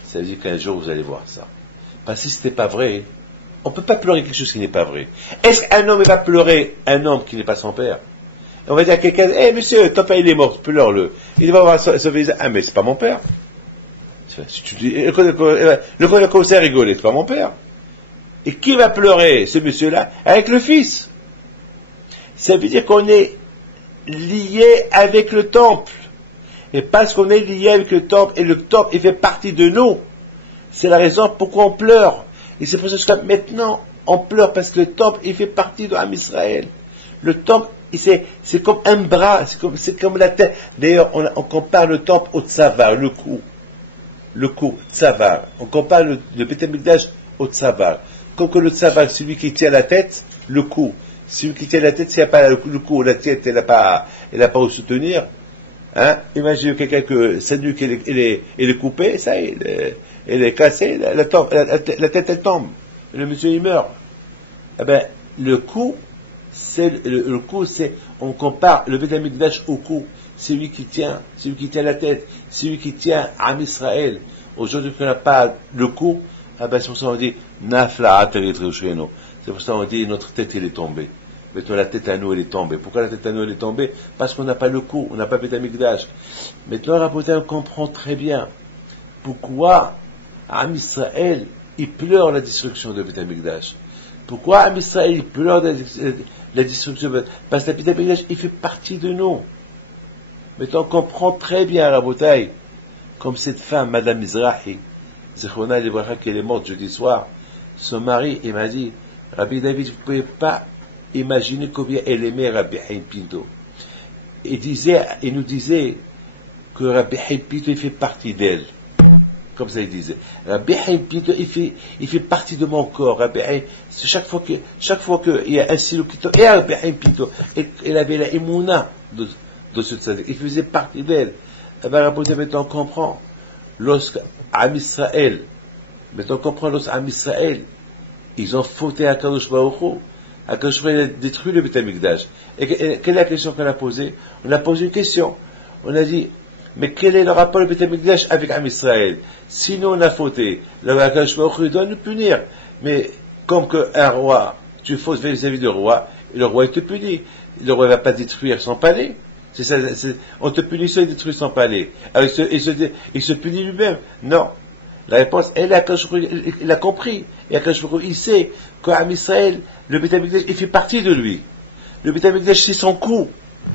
ça veut dire qu'un jour vous allez voir ça. Parce que si ce n'était pas vrai, on ne peut pas pleurer quelque chose qui n'est pas vrai. Est-ce qu'un homme va pleurer un homme qui n'est pas son père? On va dire à quelqu'un, monsieur, ton père il est mort, pleure-le. Il va voir son visage, mais c'est pas mon père. Si tu dis, le commence à rigoler, c'est pas mon père. Et qui va pleurer, ce monsieur-là? Avec le fils. Ça veut dire qu'on est lié avec le temple. Et parce qu'on est lié avec le temple, et le temple, il fait partie de nous, c'est la raison pourquoi on pleure. Et c'est pour ça que maintenant, on pleure parce que le temple, il fait partie de l'âme Israël. Le temple, c'est comme un bras, c'est comme la tête. D'ailleurs, on compare le temple au tsavar, le cou, tsavar. On compare le Beth Amikdash au tsavar. Comme que le tsavar, celui qui tient la tête, le cou. Celui qui tient la tête, s'il n'y a pas le cou, la tête, elle n'a pas où se tenir. Hein? Imaginez quelqu'un que sa nuque elle est coupée, ça y est, elle est cassée, la tête elle tombe, le monsieur il meurt. Le cou, c'est, on compare le Beth Amikdash au cou, celui qui tient la tête, celui qui tient Am Israël. Aujourd'hui qu'on n'a pas le cou, c'est pour ça qu'on dit Nafla Teretreusheno. C'est pour ça qu'on dit notre tête elle est tombée. Maintenant, la tête à nous, elle est tombée. Pourquoi la tête à nous, elle est tombée? Parce qu'on n'a pas le cou, on n'a pas Beth Amikdash. Maintenant, Rabotai, on comprend très bien pourquoi Am Israël, il pleure la destruction de Beth Amikdash. Pourquoi Am Israël, il pleure la destruction de Beth Amikdash? Parce que Beth Amikdash, il fait partie de nous. Maintenant, on comprend très bien, Rabotai, comme cette femme, Madame Mizrahi, Zechrona Lebracha, qui est morte jeudi soir, son mari, il m'a dit, Rabbi David, vous ne pouvez pas imaginer combien elle aimait Rabbi Haïm Pinto. Il nous disait, que Rabbi Haïm Pito, il fait partie d'elle. Comme ça, il disait. Rabbi Haïm Pito, il fait partie de mon corps. Rabbi Haïm, chaque fois qu'il y a un silo qui tombe, et Rabbi Haïm Pito, il avait la émouna de ce tzaddik. Il faisait partie d'elle. Eh bien, Rabbi, maintenant, on comprend. Lorsqu'Am Israël, ils ont fauté à Kadosh Baruch Hu. Akadosh Baruch Hu a détruit le Beth Amikdash. Et quelle est la question qu'on a posée? On a posé une question. On a dit, mais quel est le rapport du Beth Amikdash avec Am Israël? Sinon on a fauté. Alors Akadosh Baruch Hu doit nous punir. Mais comme qu'un roi, tu fautes vis-à-vis du roi, et le roi il te punit. Le roi ne va pas détruire son palais. On te punit seul, il détruit son palais. Alors il se punit lui-même. Non. La réponse, il a compris. Et Akadosh Baruch Hu, il sait qu'Am Israël, le Beth Amikdash, il fait partie de lui. Le Beth Amikdash, c'est son coup.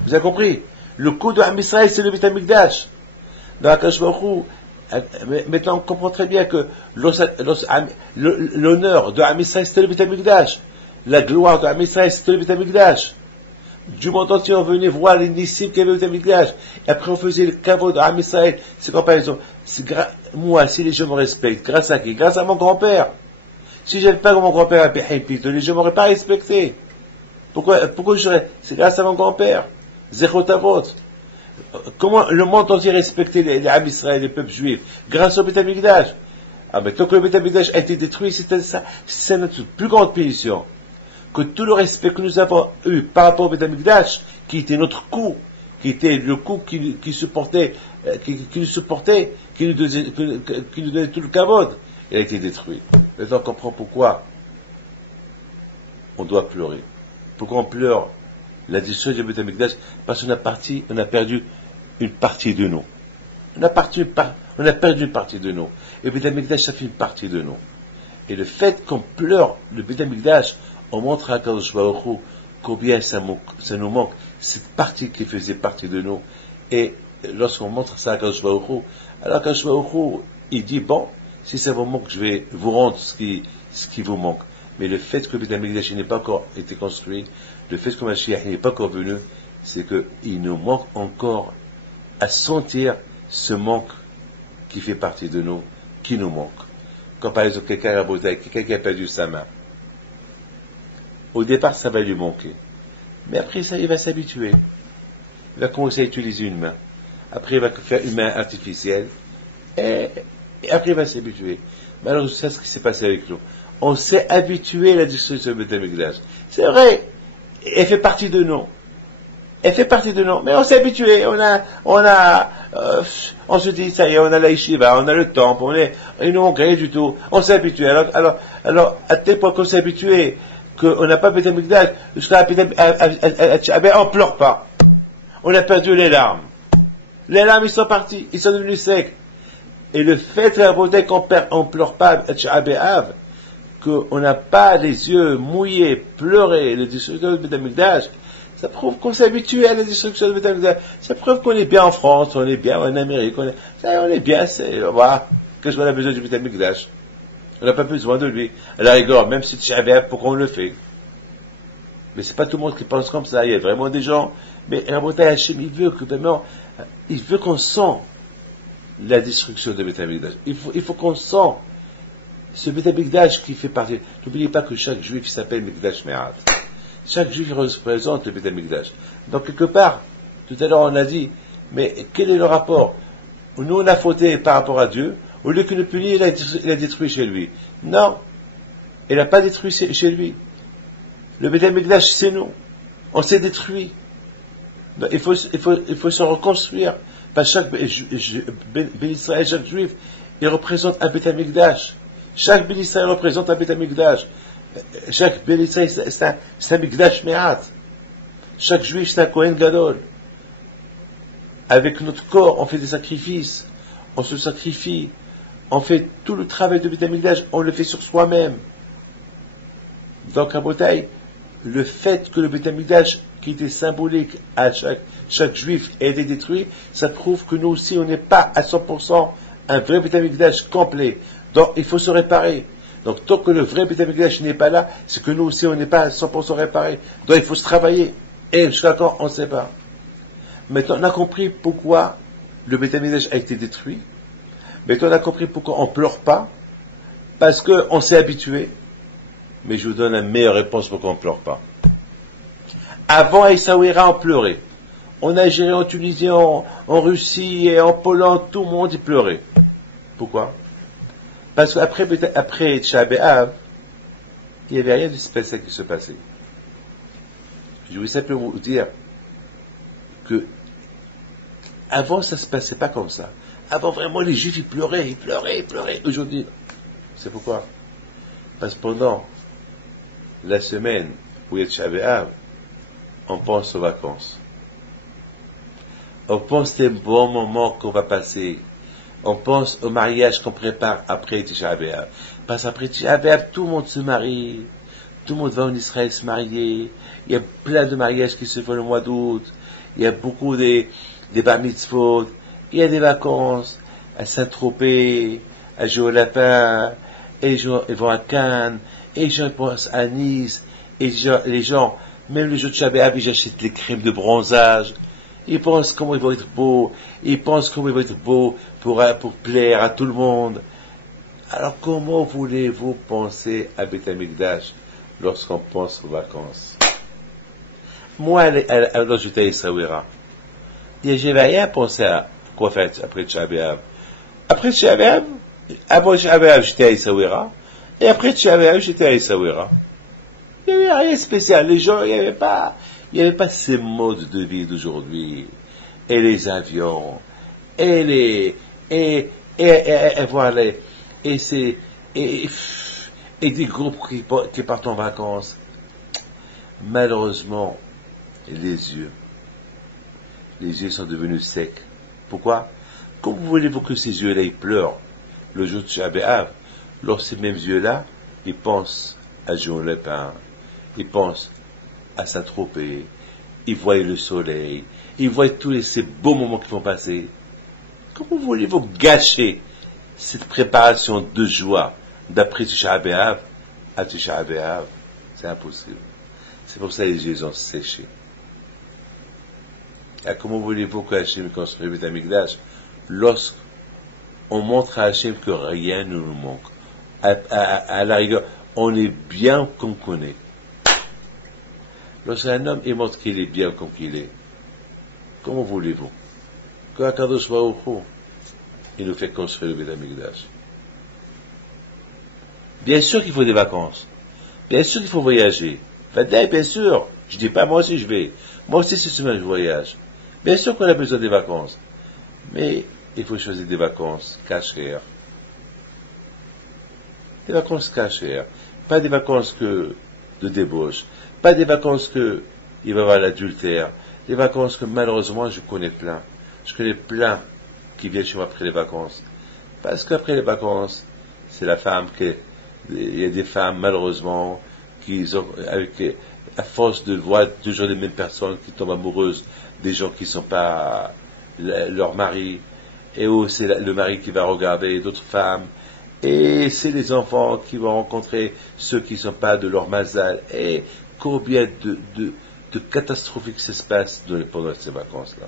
Vous avez compris? Le coup de Am Israël, c'est le Beth Amikdash. Dans Akadosh Baruch Hu, maintenant on comprend très bien que l'honneur de Am Israël, c'était le Beth Amikdash. La gloire de Am Israël, c'était le Beth Amikdash. Du monde entier, on venait voir les nissim qu'il y avait au Beth Amikdash. Et après, on faisait le kavod de Am Israël. C'est comme par exemple, moi, si les gens me respectent, grâce à qui? Grâce à mon grand-père. Si j'avais pas mon grand-père à Rabbi Haïm Pito, les gens m'auraient pas respecté. Pourquoi je dirais? C'est grâce à mon grand-père. Zechot Avot. Comment le monde entier respectait les Am Israël, les peuples juifs? Grâce au Beth Amikdash. Ah, mais tant que le Beth Amikdash a été détruit, c'est notre plus grande punition. Que tout le respect que nous avons eu par rapport au Beth Amikdash, qui était notre coup, qui était le coup qui nous supportait, qui nous donnait tout le kavod, il a été détruit. Maintenant on comprend pourquoi on doit pleurer. Pourquoi on pleure la destruction du Beth Amikdash? Parce qu'on a perdu une partie de nous. On a perdu une partie de nous. Et le Beth Amikdash, ça fait une partie de nous. Et le fait qu'on pleure le Beth Amikdash, on montre à Kadosh Baruch Hu combien ça nous manque, cette partie qui faisait partie de nous. Et lorsqu'on montre ça à Kadosh Baruch Hu, alors Kadosh Baruch Hu, il dit, bon, si ça vous manque, je vais vous rendre ce qui vous manque. Mais le fait que le Beth Amikdash n'ait pas encore été construit, le fait que Mashiach n'est pas encore venu, c'est qu'il nous manque encore à sentir ce manque qui fait partie de nous, qui nous manque. Quand par exemple quelqu'un qui a perdu sa main, au départ ça va lui manquer. Mais après ça, il va s'habituer. Il va commencer à utiliser une main. Après il va faire une main artificielle. Et après il va s'habituer. Mais alors c'est ce qui s'est passé avec nous. On s'est habitué à la destruction du Beth Amikdash. C'est vrai, elle fait partie de nous. Elle fait partie de nous. Mais on s'est habitué. On se dit, ça y est, on a la yeshiva, on a le temple, il nous manque rien du tout. On s'est habitué. Alors, à tel point qu'on s'est habitué, qu'on n'a pas Beth Amikdash, on pleure pas. On a perdu les larmes. Les larmes, ils sont partis. Ils sont devenus secs. Et le fait qu'on pleure pas à B'Av, qu'on n'a pas les yeux mouillés, pleurer, les destructions de Beth Amikdash, ça prouve qu'on s'est habitué à la destruction de Beth Amikdash. Ça prouve qu'on est bien en France, on est bien en Amérique, on est bien, voilà. Qu'est-ce qu'on a besoin du Beth Amikdash? On n'a pas besoin de lui. À la rigueur, même si tu savais pourquoi on le fait. Mais c'est pas tout le monde qui pense comme ça. Il y a vraiment des gens, mais Rabotai Hashem, il veut qu'on sent la destruction de Beth Amikdash. Il faut qu'on sent ce Beth Amikdash qui fait partie. N'oubliez pas que chaque juif s'appelle Mikdash Me'at. Chaque juif représente le Beth Amikdash. Donc quelque part, tout à l'heure on a dit, mais quel est le rapport? Nous on a fauté par rapport à Dieu, au lieu que le punir, il a détruit chez lui. Non, il n'a pas détruit chez lui. Le Beth Amikdash c'est nous. On s'est détruit. Donc, il faut se reconstruire. Parce que chaque Ben Israël, chaque juif, il représente un Beth Amikdash. Chaque Ben Israël représente un Beth Amikdash. Chaque Ben Israël, c'est un Mikdash Me'at. Chaque juif, c'est un Kohen Gadol. Avec notre corps, on fait des sacrifices. On se sacrifie. On fait tout le travail de Beth Amikdash, on le fait sur soi-même. Donc, à Botaï, le fait que le Beth Amikdash, qui était symbolique à chaque juif, ait été détruit, ça prouve que nous aussi, on n'est pas à 100% un vrai Beth Amikdash complet. Donc, il faut se réparer. Donc, tant que le vrai Beth Amikdash n'est pas là, c'est que nous aussi, on n'est pas à 100% réparé. Donc, il faut se travailler. Et jusqu'à quand, on ne sait pas. Maintenant, on a compris pourquoi Le Beth Amikdash a été détruit. Mais on a compris pourquoi on ne pleure pas. Parce qu'on s'est habitué. Mais je vous donne la meilleure réponse pourquoi on ne pleure pas. Avant, à Essaouira, on pleurait. En Algérie, en Tunisie, en Russie et en Pologne, tout le monde y pleurait. Pourquoi? Parce qu'après Tisha B'Av, il n'y avait rien de spécial qui se passait. Je voulais simplement vous dire que avant, ça ne se passait pas comme ça. Avant, vraiment, les Juifs, ils pleuraient. Aujourd'hui, c'est pourquoi? Parce que pendant la semaine où il y a Tisha B'Av, on pense aux vacances. On pense des bons moments qu'on va passer. On pense au mariage qu'on prépare après Tisha B'Av. Parce qu'après Tisha B'Av, tout le monde se marie. Tout le monde va en Israël se marier. Il y a plein de mariages qui se font le mois d'août. Il y a beaucoup des bar mitzvot. Il y a des vacances à Saint-Tropez, à jouer au lapin. Et les gens ils vont à Cannes. Et les gens pensent à Nice. Et les gens, même le jour de Tisha B'Av, ils achètent les crèmes de bronzage. Ils pensent comment ils vont être beaux. Ils pensent comment ils vont être beaux pour plaire à tout le monde. Alors comment voulez-vous penser à Beth Amikdash lorsqu'on pense aux vacances? Moi, alors j'étais à Essaouira. J'avais rien pensé à quoi faire après Tisha B'Av. Après Tisha B'Av, avant Tisha B'Av, j'étais à Essaouira. Et après Tisha B'Av, j'étais à Essaouira. Il n'y avait rien de spécial. Les gens, il n'y avait pas ces modes de vie d'aujourd'hui. Et les avions. Et voilà. Et des groupes qui partent en vacances. Malheureusement, les yeux sont devenus secs. Pourquoi? Comment voulez-vous que ces yeux-là, ils pleurent le jour de Tisha B'Av, lorsque ces mêmes yeux-là, ils pensent à Jean Lepin, ils pensent à Saint-Tropez, ils voient le soleil, ils voient tous ces beaux moments qui vont passer. Comment voulez-vous gâcher cette préparation de joie d'après Tisha B'Av à Tisha B'Av? C'est impossible. C'est pour ça que les yeux ont séché. Et comment voulez-vous que Hachem construise le Beth Amikdash lorsqu'on montre à Hachem que rien ne nous manque? À la rigueur, on est bien comme qu'on est. Lorsqu'un homme il montre qu'il est bien comme qu'il est, comment voulez-vous que Akadosh Baruch Hu, il nous fait construire le Beth Amikdash? Bien sûr qu'il faut des vacances. Bien sûr qu'il faut voyager. Bien sûr. Je dis pas moi aussi je vais. Moi aussi cette semaine je voyage. Bien sûr qu'on a besoin des vacances. Mais il faut choisir des vacances cachères. Des vacances cachères. Pas des vacances de débauche. Pas des vacances il va y avoir l'adultère. Des vacances que malheureusement je connais plein. Je connais plein qui viennent chez moi après les vacances. Parce qu'après les vacances, c'est la femme il y a des femmes malheureusement à force de voir toujours les mêmes personnes qui tombent amoureuses des gens qui ne sont pas leur mari, et où c'est le mari qui va regarder d'autres femmes, et c'est les enfants qui vont rencontrer ceux qui ne sont pas de leur mazal, et combien de catastrophiques ça se passe pendant ces vacances-là.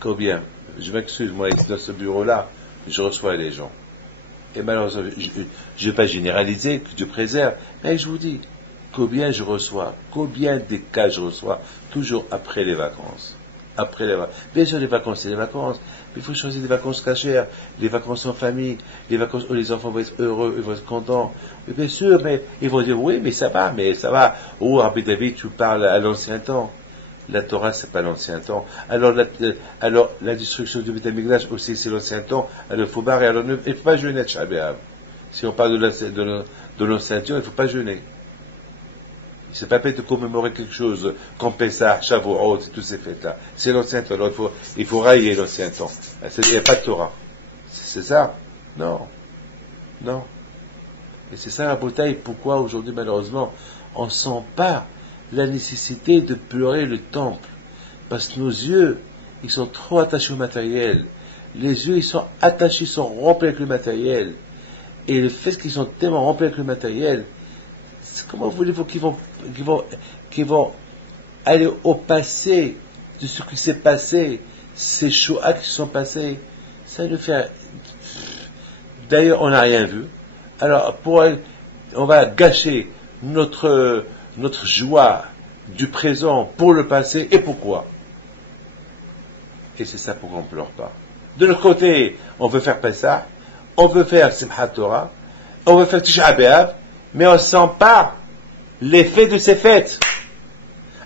Combien? Je m'excuse, moi, dans ce bureau-là, je reçois les gens. Et malheureusement, je ne vais pas généraliser, que Dieu préserve, mais je vous dis, combien je reçois, combien de cas je reçois, toujours après les vacances. Bien sûr, les vacances, c'est les vacances, mais il faut choisir des vacances cachères, les vacances en famille, les vacances où les enfants vont être heureux, ils vont être contents. Mais bien sûr, mais ils vont dire, oui, mais ça va. Oh, Rabbi David, tu parles à l'ancien temps. La Torah, c'est pas l'ancien temps. Alors la destruction du Beth Amikdash aussi, c'est l'ancien temps. Alors, il faut barrer. Alors, il ne faut pas jeûner Tisha B'Av. Si on parle de l'ancien temps, il ne faut pas jeûner. C'est pas peine de commémorer quelque chose comme Pessah, Shavuot, et tous ces fêtes-là. C'est l'ancien temps. Alors, il faut railler l'ancien temps. Il n'y a pas de Torah. C'est ça? Non. Et c'est ça la bataille. Pourquoi aujourd'hui, malheureusement, on ne sent pas la nécessité de pleurer le temple. Parce que nos yeux, ils sont trop attachés au matériel. Les yeux, ils sont attachés, ils sont remplis avec le matériel. Et le fait qu'ils sont tellement remplis avec le matériel, comment voulez-vous qu'ils vont aller au passé de ce qui s'est passé, ces Shoah qui se sont passés, ça nous fait... D'ailleurs, on n'a rien vu. Alors, on va gâcher notre joie du présent pour le passé, et pourquoi? Et c'est ça pourquoi on ne pleure pas. De l'autre côté, on veut faire Pessah, on veut faire Simchat Torah, on veut faire Tisha B'Av, mais on ne sent pas l'effet de ces fêtes.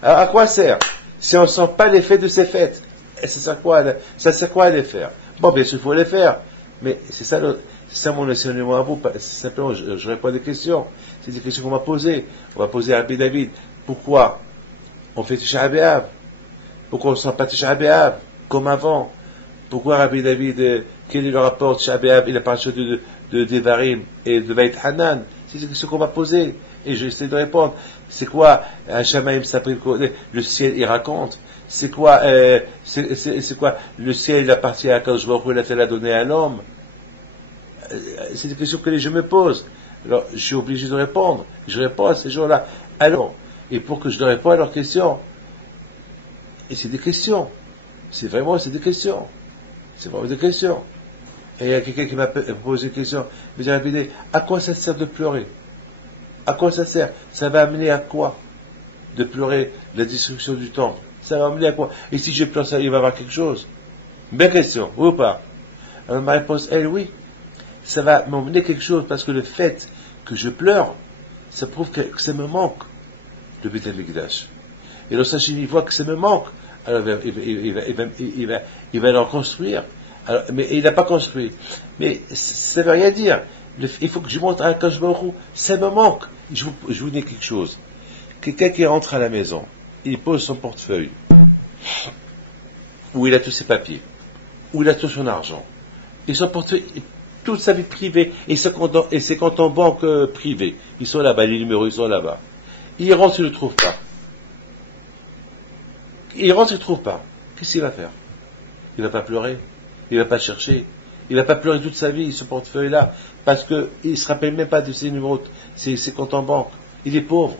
Alors à quoi sert? Si on ne sent pas l'effet de ces fêtes, ça sert quoi à les faire? Bon, bien sûr, il faut les faire, mais c'est ça mon enseignement à vous. Simplement, je réponds à des questions. C'est des questions qu'on m'a posées. On va poser à Rabbi David. Pourquoi on fait Tisha B'Av? Pourquoi on ne sent pas Tisha B'Av comme avant? Pourquoi Rabbi David, quel est le rapport Tisha B'Av? Il a parlé de Devarim et de Beit Hanan. C'est des questions qu'on m'a posées. Et j'essaie de répondre. C'est quoi Shamaim Saprim, le ciel il raconte? C'est quoi le ciel il appartient à Kadosh Baruch Hu, il a donné à l'homme? C'est des questions que je me pose. Alors, je suis obligé de répondre. Je réponds à ces gens-là. Alors, et pour que je leur réponde à leurs questions, et c'est des questions. C'est des questions. C'est vraiment des questions. Et il y a quelqu'un qui m'a posé une question. Il m'a dit, à quoi ça sert de pleurer? À quoi ça sert? Ça va amener à quoi? De pleurer la destruction du temple. Ça va amener à quoi? Et si je pleure ça, il va y avoir quelque chose? Belle question, oui ou pas? Alors ma réponse, oui. Ça va m'emmener quelque chose, parce que le fait que je pleure, ça prouve que ça me manque, le Beit HaMikdash. Et le Sachim, il voit que ça me manque. Alors il va l'en construire. Alors, mais il n'a pas construit. Mais ça ne veut rien dire. Il faut que je montre à Kadosh Baruch Hu, ça me manque. Je vous dis quelque chose. Quelqu'un qui rentre à la maison, il pose son portefeuille, où il a tous ses papiers, où il a tout son argent, et son portefeuille, toute sa vie privée, et ses comptes en banque privés, ils sont là-bas, les numéros, ils sont là-bas. Il rentre, il ne le trouve pas. Qu'est-ce qu'il va faire? Il ne va pas pleurer, il ne va pas chercher, il ne va pas pleurer toute sa vie, ce portefeuille-là, parce qu'il ne se rappelle même pas de ses numéros, ses comptes en banque. Il est pauvre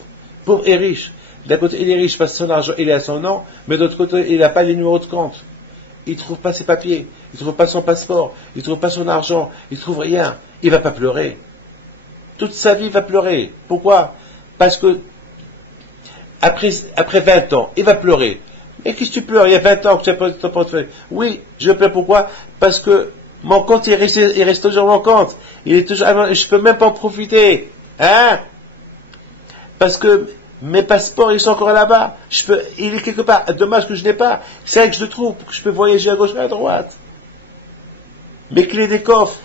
et riche. D'un côté, il est riche parce que son argent, il est à son nom, mais de l'autre côté, il n'a pas les numéros de compte. Il ne trouve pas ses papiers, il ne trouve pas son passeport, il ne trouve pas son argent, il ne trouve rien. Il ne va pas pleurer. Toute sa vie, il va pleurer. Pourquoi? Parce que, après 20 ans, il va pleurer. Mais qu'est-ce que tu pleures? Il y a 20 ans que tu as pas ton portefeuille. Oui, je pleure pourquoi? Parce que mon compte, il reste toujours mon compte. Il est toujours, je peux même pas en profiter. Hein? Parce que mes passeports, ils sont encore là-bas. Il est quelque part. Dommage que je n'ai pas. C'est là que je le trouve, pour que je peux voyager à gauche et à droite. Mes clés des coffres.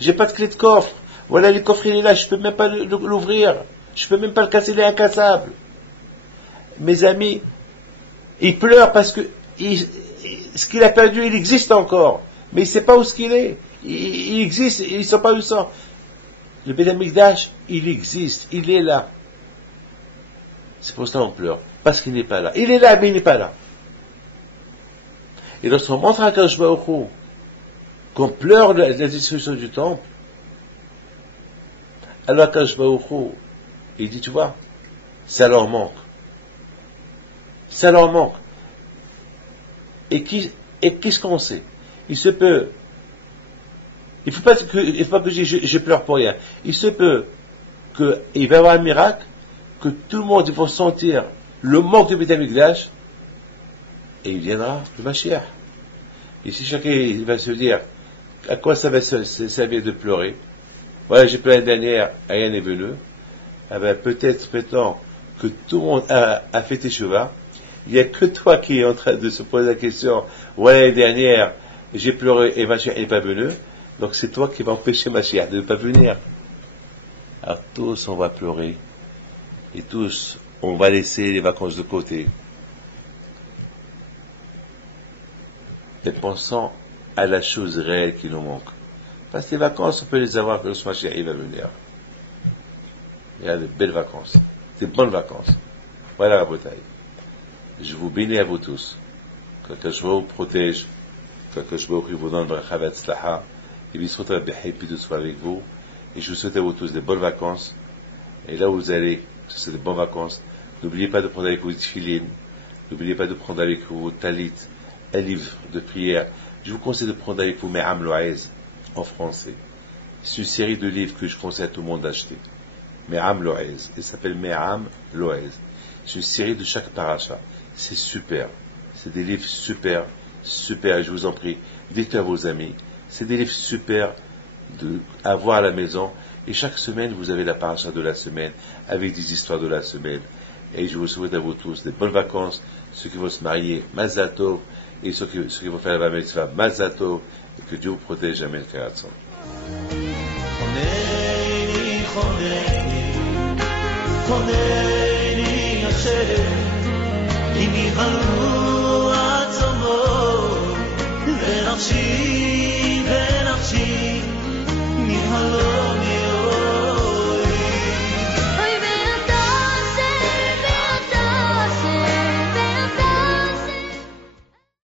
J'ai pas de clé de coffre. Voilà, les coffres, il est là. Je peux même pas l'ouvrir. Je peux même pas le casser, il est incassable. Mes amis, il pleure parce que ce qu'il a perdu, il existe encore. Mais il ne sait pas où ce qu'il est. Il existe, il ne sait pas où il sort. Le Beit HaMikdash, il existe, il est là. C'est pour ça qu'on pleure. Parce qu'il n'est pas là. Il est là, mais il n'est pas là. Et lorsqu'on montre à Kadosh Baruch Hu qu'on pleure la destruction du temple, alors Kadosh Baruch Hu, il dit, tu vois, ça leur manque. Ça leur manque. Et qu'est-ce qu'on sait? Il se peut, il ne faut pas que je pleure pour rien. Il se peut qu'il va y avoir un miracle, que tout le monde va sentir le manque du Beit HaMikdash, et il viendra le Mashiach. Et si chacun va se dire, à quoi ça va servir de pleurer? Voilà, j'ai pleuré l'année dernière, rien n'est venu. Eh ben, peut-être maintenant que tout le monde a fait Teshuvah, il n'y a que toi qui es en train de se poser la question, ouais, l'année dernière, j'ai pleuré et Mashiach n'est pas venu, donc c'est toi qui vas empêcher Mashiach de ne pas venir. Alors tous, on va pleurer, et tous, on va laisser les vacances de côté. Et pensant à la chose réelle qui nous manque. Parce que les vacances, on peut les avoir quand le Mashiach va venir. Il y a de belles vacances, des bonnes vacances. Voilà la bataille. Je vous bénis à vous tous. Que Kadosh Baruch Hu protège, que Kadosh Baruch Hu vous donne bracha v'atzlacha, et Bisrut Rabbi Haïpi soit avec vous. Et je vous souhaite à vous tous des bonnes vacances. Et là où vous allez, que ce soit des bonnes vacances, n'oubliez pas de prendre avec vous des tefilines, N'oubliez pas de prendre avec vous Talit, un livre de prière. Je vous conseille de prendre avec vous Me'am Loez en français. C'est une série de livres que je conseille à tout le monde d'acheter. Me'am Loez. Il s'appelle Me'am Loez. C'est une série de chaque paracha. C'est super. C'est des livres super, super. Et je vous en prie, dites à vos amis. C'est des livres super à voir à la maison. Et chaque semaine, vous avez la paracha de la semaine avec des histoires de la semaine. Et je vous souhaite à vous tous des bonnes vacances. Ceux qui vont se marier, Mazal Tov. Et ceux qui vont faire la mitzvah, Mazal Tov. Et que Dieu vous protège. Amen. Karatzon. חונני השם, כי ניחנו עצמו ונפשי